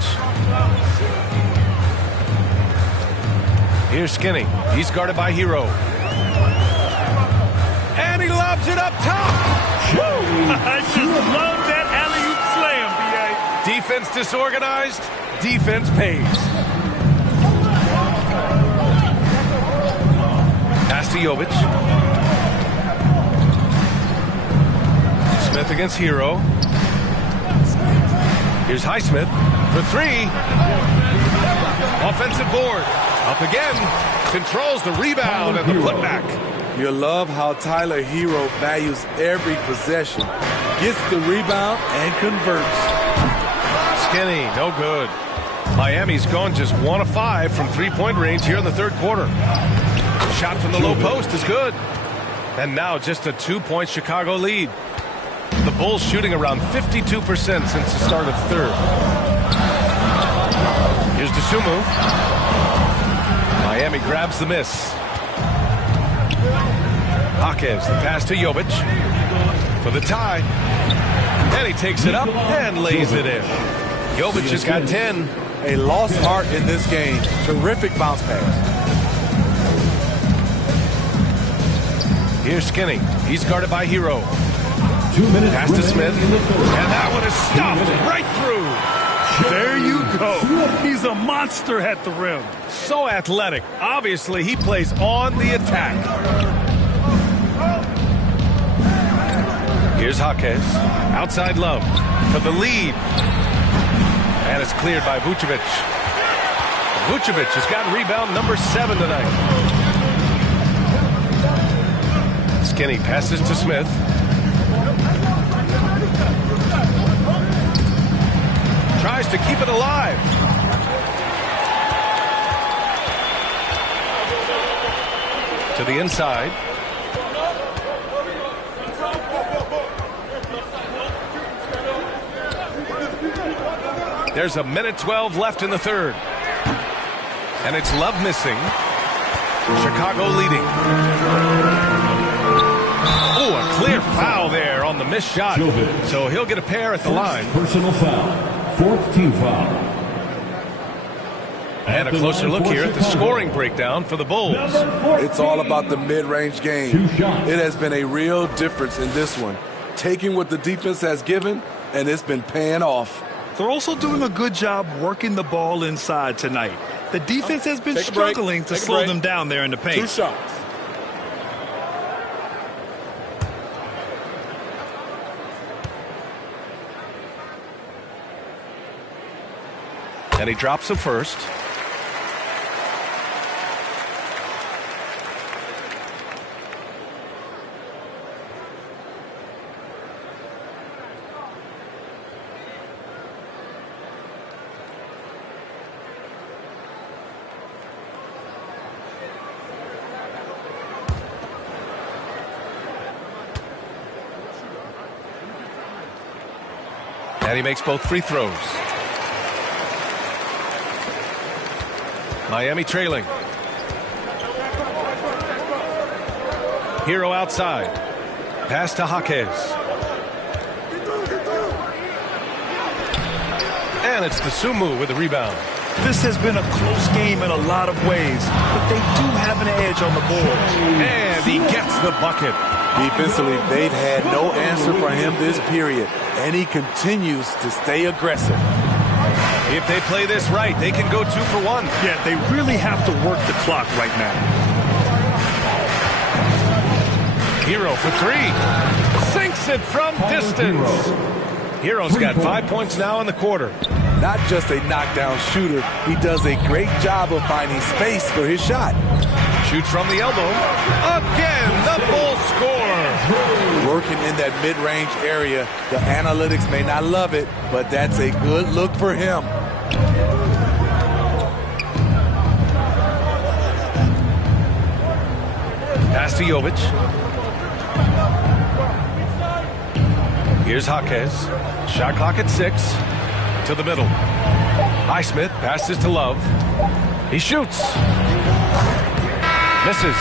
Here's Skinny. He's guarded by Hero. And he lobs it up top. I just love that alley-oop slam, B.A. Defense disorganized. Defense pays. Pass to Jovic. Smith against Hero. Here's Highsmith for three. Offensive board. Up again. Controls the rebound and the putback. You love how Tyler Hero values every possession. Gets the rebound and converts. Skinny, no good. Miami's gone just 1 of 5 from three-point range here in the third quarter. Shot from the low post is good. And now just a 2-point Chicago lead. The Bulls shooting around 52% since the start of the third. Here's Dosunmu. Miami grabs the miss. Jaquez, the pass to Jovic for the tie. And he takes it up and lays it in. Jovic has got 10. A lost art in this game. Terrific bounce pass. Here's Skinny. He's guarded by Hero. 2 minutes. Pass to Smith. And that one is stuffed right through. There you go. He's a monster at the rim. So athletic. Obviously, he plays on the attack. Here's Jaquez. Outside Love for the lead. And it's cleared by Vucevic. Vucevic has got rebound number 7 tonight. Skinny passes to Smith. Tries to keep it alive. To the inside. There's a minute 12 left in the third. And it's Love missing. Chicago leading. Oh, a clear foul there on the missed shot. So he'll get a pair at the line. Personal foul. 4th team foul. And a closer look here at the scoring breakdown for the Bulls. It's all about the mid-range game. It has been a real difference in this one. Taking what the defense has given, and it's been paying off. They're also doing a good job working the ball inside tonight. The defense has been struggling to slow them down there in the paint. 2 shots. And he drops the first. And he makes both free throws. Miami trailing. Hero outside. Pass to Jaquez. And it's Dosunmu with the rebound. This has been a close game in a lot of ways, but they do have an edge on the board. And he gets the bucket. Defensively, they've had no answer for him this period, and he continues to stay aggressive. If they play this right, they can go 2 for 1. Yeah, they really have to work the clock right now. Hero for 3. Sinks it from distance. Hero's got 5 points now in the quarter. Not just a knockdown shooter, he does a great job of finding space for his shot. Shoots from the elbow. Again, the Bulls score. Working in that mid-range area, the analytics may not love it, but that's a good look for him. Pass to Jovic. Here's Jaquez. Shot clock at 6. To the middle. Highsmith passes to Love. He shoots. Misses.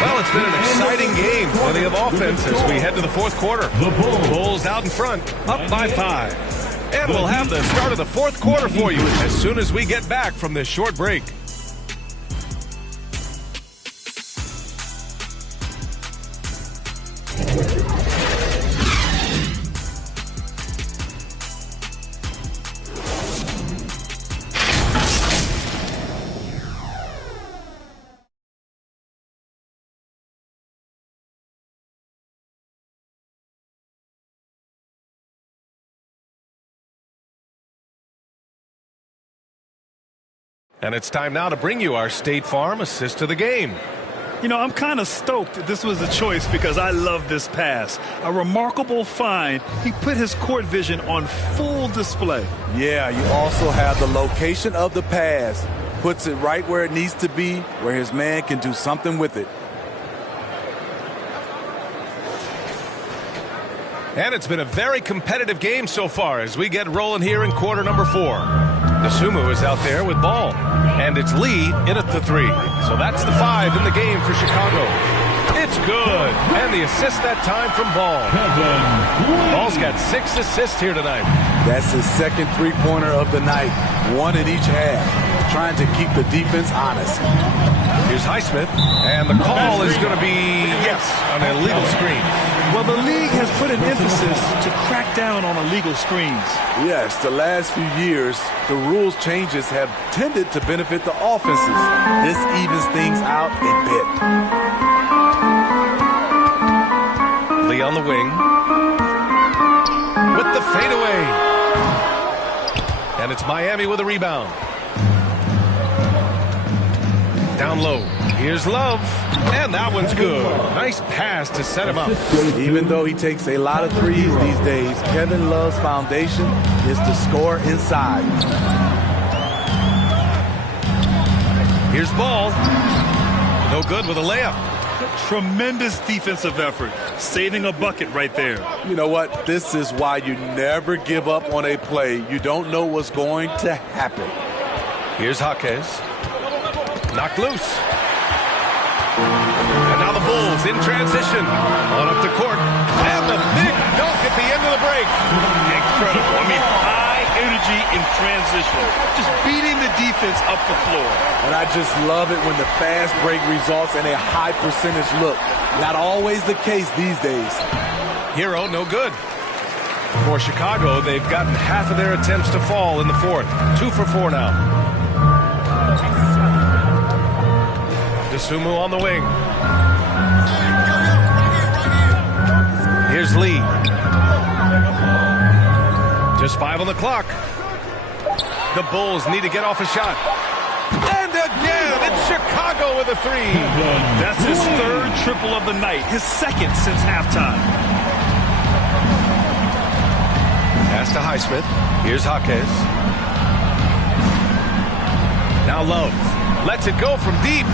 Well, it's been an exciting game. Plenty of offense as we head to the fourth quarter. The Bulls out in front, up by 5. And we'll have the start of the fourth quarter for you as soon as we get back from this short break. And it's time now to bring you our State Farm assist to the game. You know, I'm kind of stoked that this was a choice because I love this pass. A remarkable find. He put his court vision on full display. Yeah, you also have the location of the pass. Puts it right where it needs to be, where his man can do something with it. And it's been a very competitive game so far as we get rolling here in quarter number 4. Dosunmu is out there with ball. And it's Lee in at the 3. So that's the 5 in the game for Chicago. It's good. And the assist that time from Ball. Ball's got 6 assists here tonight. That's his second three-pointer of the night. 1 in each half. Trying to keep the defense honest. Here's Highsmith. And the call is going to be, yes, an illegal screen. Well, the league has put an emphasis to crack down on illegal screens. Yes, the last few years, the rules changes have tended to benefit the offenses. This evens things out a bit. Lee on the wing. With the fadeaway. And it's Miami with a rebound. Down low. Here's Love. And that one's good. Nice pass to set him up. Even though he takes a lot of threes these days, Kevin Love's foundation is to score inside. Here's Ball. No good with a layup. Tremendous defensive effort. Saving a bucket right there. You know what? This is why you never give up on a play. You don't know what's going to happen. Here's Jaquez. Knocked loose. And now the Bulls in transition. On up to court. And the big dunk at the end of the break. Incredible. I mean, high energy in transition. Just beating the defense up the floor. And I just love it when the fast break results in a high percentage look. Not always the case these days. Hero, no good. For Chicago, they've gotten half of their attempts to fall in the fourth. 2 for 4 now. Dosunmu on the wing. Here's Lee. Just 5 on the clock. The Bulls need to get off a shot. And again, it's Chicago with a 3. That's his third triple of the night. His second since halftime. Pass to Highsmith. Here's Jaquez. Now Love. Lets it go from deep.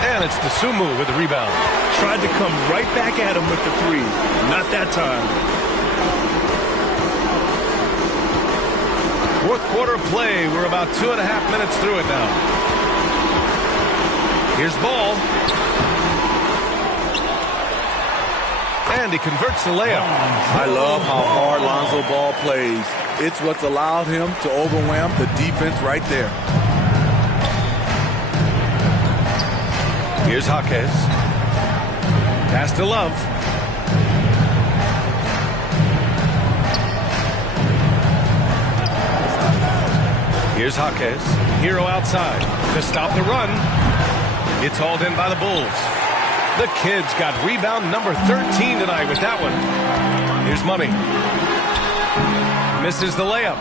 And it's Dosunmu with the rebound. Tried to come right back at him with the 3. Not that time. Fourth quarter of play. We're about 2.5 minutes through it now. Here's Ball. And he converts the layup. I love how hard Lonzo Ball plays. It's what's allowed him to overwhelm the defense right there. Here's Jaquez. Pass to Love. Here's Jaquez. Hero outside to stop the run. It's hauled in by the Bulls. The Kids got rebound number 13 tonight with that one. Here's Money. Misses the layup.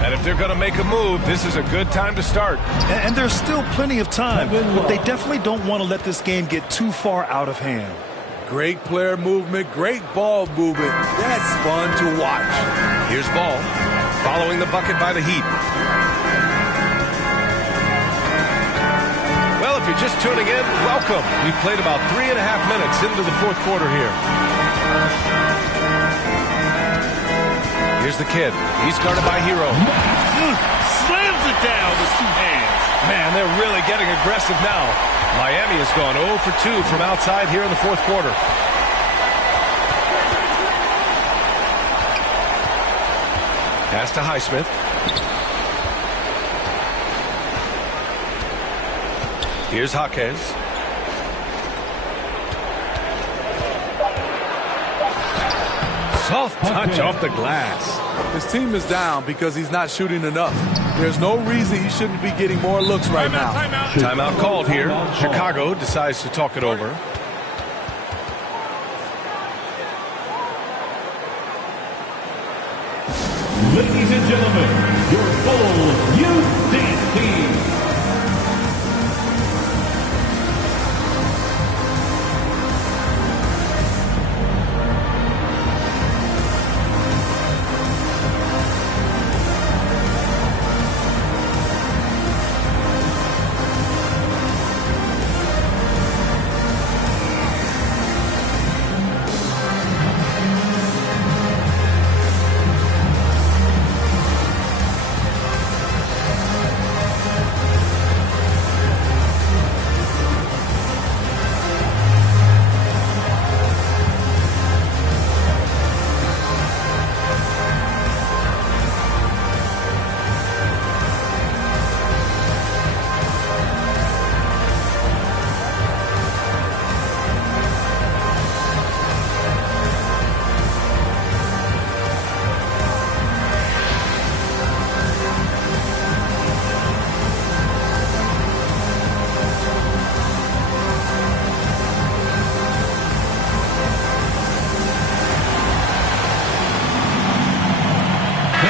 And if they're going to make a move, this is a good time to start. And there's still plenty of time, but they definitely don't want to let this game get too far out of hand. Great player movement, great ball movement. That's fun to watch. Here's Ball, following the bucket by the Heat. Well, if you're just tuning in, welcome. We've played about 3.5 minutes into the fourth quarter here. Here's the Kid. He's guarded by Hero. Slams it down with 2 hands. Man, they're really getting aggressive now. Miami has gone 0 for 2 from outside here in the fourth quarter. Pass to Highsmith. Here's Jaquez. Soft touch off the glass. His team is down because he's not shooting enough. There's no reason he shouldn't be getting more looks right now. Timeout called here. Chicago decides to talk it over. Ladies and gentlemen, your Bulls Youth Dance Team.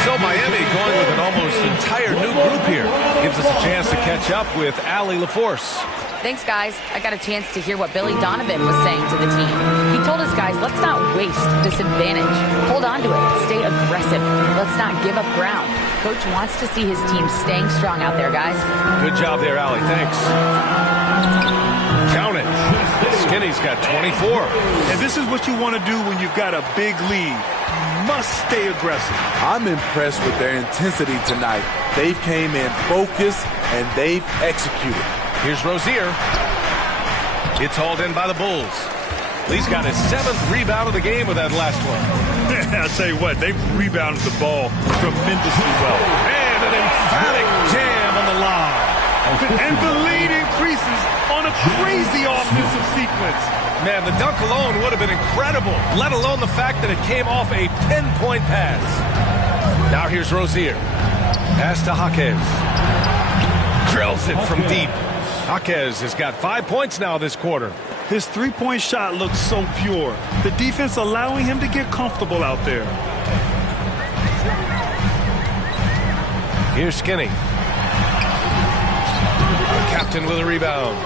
So Miami going with an almost entire new group here. Gives us a chance to catch up with Allie LaForce. Thanks, guys. I got a chance to hear what Billy Donovan was saying to the team. He told his guys, let's not waste this advantage. Hold on to it. Stay aggressive. Let's not give up ground. Coach wants to see his team staying strong out there, guys. Good job there, Allie. Thanks. Count it. Skinny's got 24. And this is what you want to do when you've got a big lead. Must stay aggressive. I'm impressed with their intensity tonight. They came in focused and they've executed. Here's Rozier. It's hauled in by the Bulls. Lee's got his 7th rebound of the game with that last one. I'll tell you what, they've rebounded the ball tremendously well. And an emphatic jam on the line. And the lead increases on a crazy offensive sequence. Man, the dunk alone would have been incredible, let alone the fact that it came off a pinpoint pass. Now here's Rozier. Pass to Jaquez. Drills it from deep. Jaquez has got 5 points now this quarter. His three-point shot looks so pure. The defense allowing him to get comfortable out there. Here's Skinny. The captain with a rebound.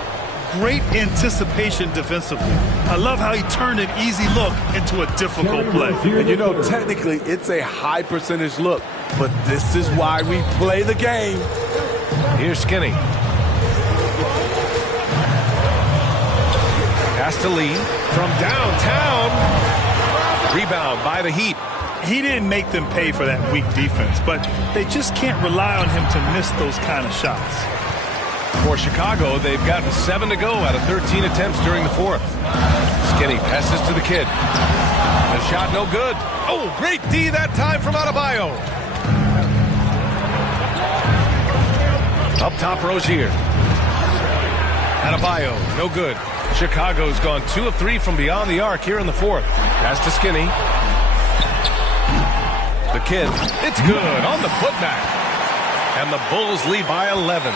Great anticipation defensively. I love how he turned an easy look into a difficult play. And you know, technically, it's a high percentage look, but this is why we play the game. Here's Skinny. Pass to Lee from downtown. Rebound by the Heat. He didn't make them pay for that weak defense, but they just can't rely on him to miss those kind of shots. For Chicago, they've gotten 7 to go out of 13 attempts during the 4th. Skinny passes to the kid. The shot no good. Oh, great D that time from Adebayo. Up top, Rozier. Adebayo, no good. Chicago's gone 2 of 3 from beyond the arc here in the 4th. Pass to Skinny. The kid. It's good on the putback. And the Bulls lead by 11.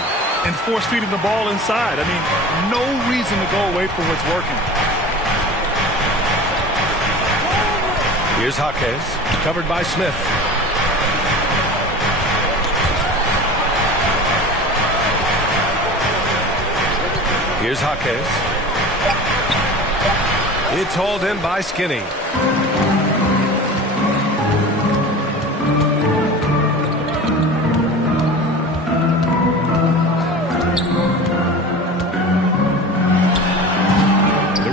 And force-feeding the ball inside. I mean, no reason to go away from what's working. Here's Jaquez, covered by Smith. Here's Jaquez. It's hauled in by Skinny.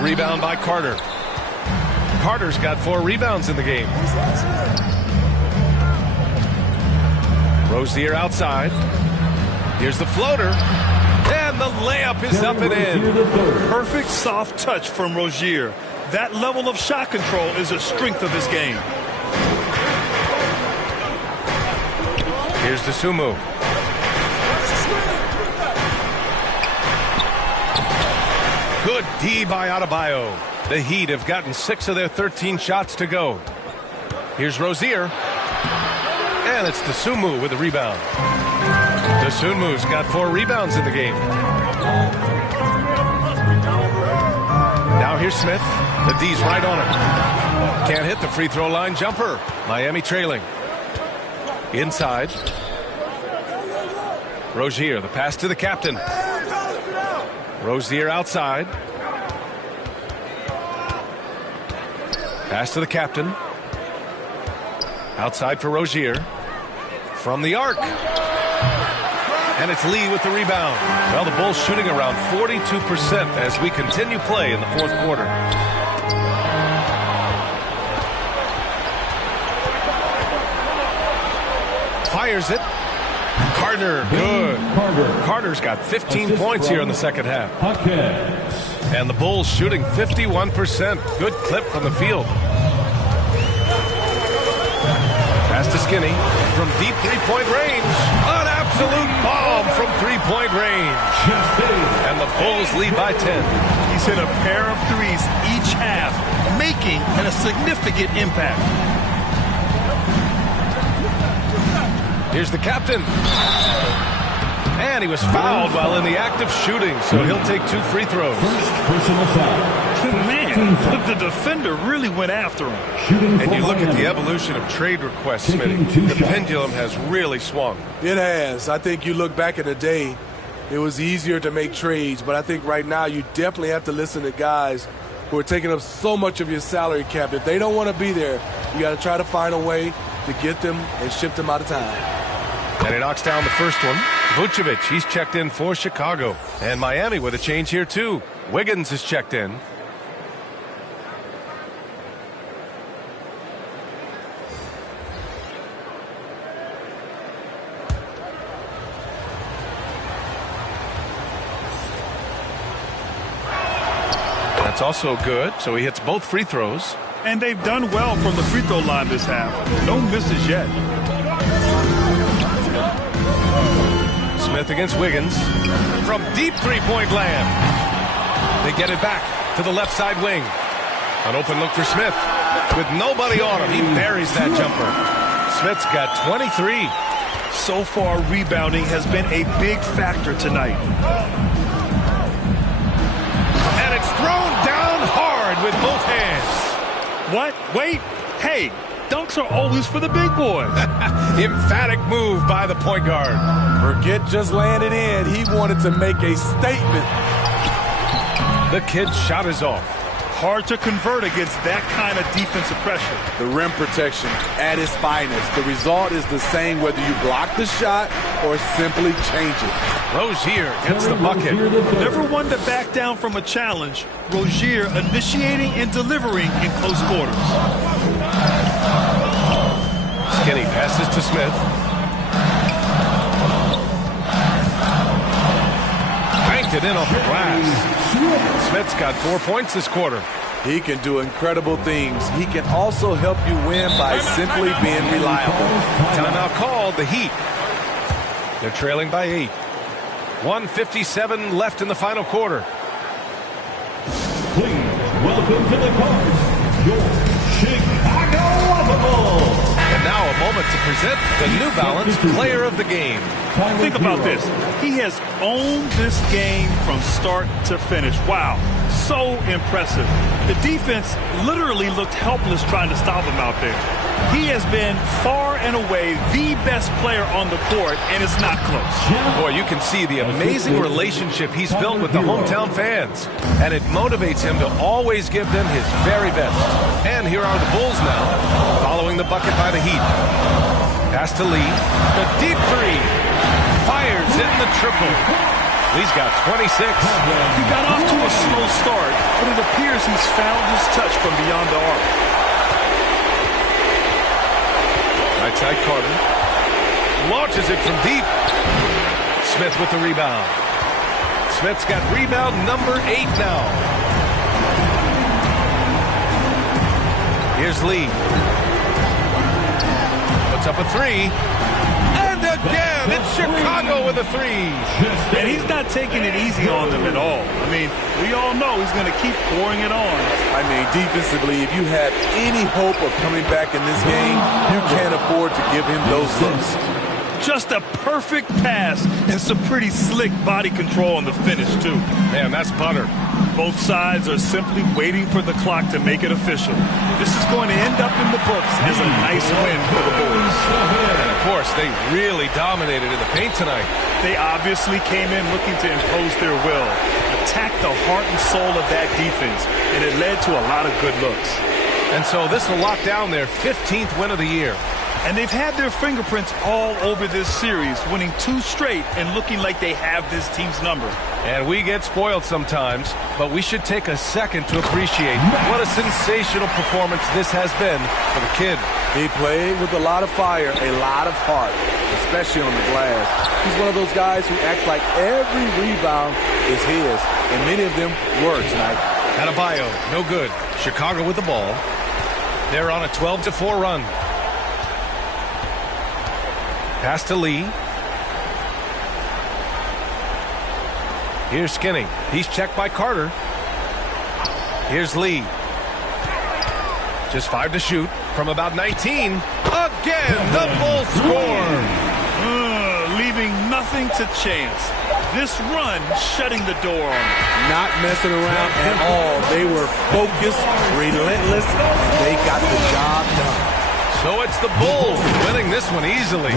Rebound by Carter. Carter's got 4 rebounds in the game. Rozier outside. Here's the floater. And the layup is up and in. Perfect soft touch from Rozier. That level of shot control is a strength of his game. Here's Dosunmu. Good D by Adebayo. The Heat have gotten 6 of their 13 shots to go. Here's Rozier. And it's Dosunmu with the rebound. Dosunmu's got 4 rebounds in the game. Now here's Smith. The D's right on him. Can't hit the free throw line jumper. Miami trailing. Inside. Rozier, the pass to the captain. Rozier outside. Pass to the captain. Outside for Rozier. From the arc. And it's Lee with the rebound. Well, the Bulls shooting around 42% as we continue play in the fourth quarter. Fires it. Carter, good. Carter's got 15 points here in the second half. And the Bulls shooting 51%. Good clip from the field. Pass to Skinny from deep three-point range. An absolute bomb from three-point range. And the Bulls lead by 10. He's hit a pair of threes each half, making a significant impact. Here's the captain. And he was fouled while in the act of shooting, so he'll take 2 free throws. Man, the defender really went after him. And you look at the evolution of trade requests, Smitty. The pendulum has really swung. It has. I think you look back in the day, it was easier to make trades, but I think right now you definitely have to listen to guys who are taking up so much of your salary cap. If they don't want to be there, you got to try to find a way to get them and ship them out of town. And he knocks down the first one. Vucevic, he's checked in for Chicago. And Miami with a change here, too. Wiggins is checked in. That's also good, so he hits both free throws. And they've done well from the free throw line this half. No misses yet. Smith against Wiggins from deep three-point land. They get it back to the left side wing. An open look for Smith. With nobody on him, he buries that jumper. Smith's got 23. So far, rebounding has been a big factor tonight. And it's thrown down hard with both hands. What? Wait. Hey, dunks are always for the big boys. Emphatic move by the point guard. Forget just laying it in. He wanted to make a statement. The kid's shot is off. Hard to convert against that kind of defensive pressure. The rim protection at its finest. The result is the same whether you block the shot or simply change it. Rozier gets the bucket. Never one to back down from a challenge. Rozier initiating and delivering in close quarters. Skinny passes to Smith. Banked it in off the glass. Smith's got 4 points this quarter. He can do incredible things. He can also help you win by simply being reliable. Timeout called, the Heat. They're trailing by 8. 1:57 left in the final quarter. Please welcome to the court, your Chicago Bulls. And now a moment to present the New Balance Player of the Game. Think about this. He has owned this game from start to finish. Wow, so impressive. The defense literally looked helpless trying to stop him out there. He has been far and away the best player on the court, and it's not close. Boy, you can see the amazing relationship he's built with the hometown fans. And it motivates him to always give them his very best. And here are the Bulls now, following the bucket by the Heat. Pass to Lee. The deep three. Fires in the triple. Lee's got 26. He got off to a slow start, but it appears he's found his touch from beyond the arc. Right side Carter. Launches it from deep. Smith with the rebound. Smith's got rebound number 8 now. Here's Lee. Puts up a 3. And And again, it's Chicago with a three. And he's not taking it easy on them at all. I mean, we all know he's going to keep pouring it on. I mean, defensively, if you have any hope of coming back in this game, you can't afford to give him those looks. Just a perfect pass and some pretty slick body control on the finish, too. Man, that's butter. Both sides are simply waiting for the clock to make it official. This is going to end up in the books as a nice win for the boys. And, of course, they really dominated in the paint tonight. They obviously came in looking to impose their will, attack the heart and soul of that defense, and it led to a lot of good looks. And so this will lock down their 15th win of the year. And they've had their fingerprints all over this series, winning 2 straight and looking like they have this team's number. And we get spoiled sometimes, but we should take a second to appreciate what a sensational performance this has been for the kid. He played with a lot of fire, a lot of heart, especially on the glass. He's one of those guys who acts like every rebound is his, and many of them were tonight. Adebayo, no good. Chicago with the ball. They're on a 12-4 run. Pass to Lee. Here's Skinny. He's checked by Carter. Here's Lee. Just 5 to shoot from about 19. Again, the Bulls score. Leaving nothing to chance. This run shutting the door on them. Not messing around at all. They were focused, relentless, and they got the job done. So it's the Bulls winning this one easily.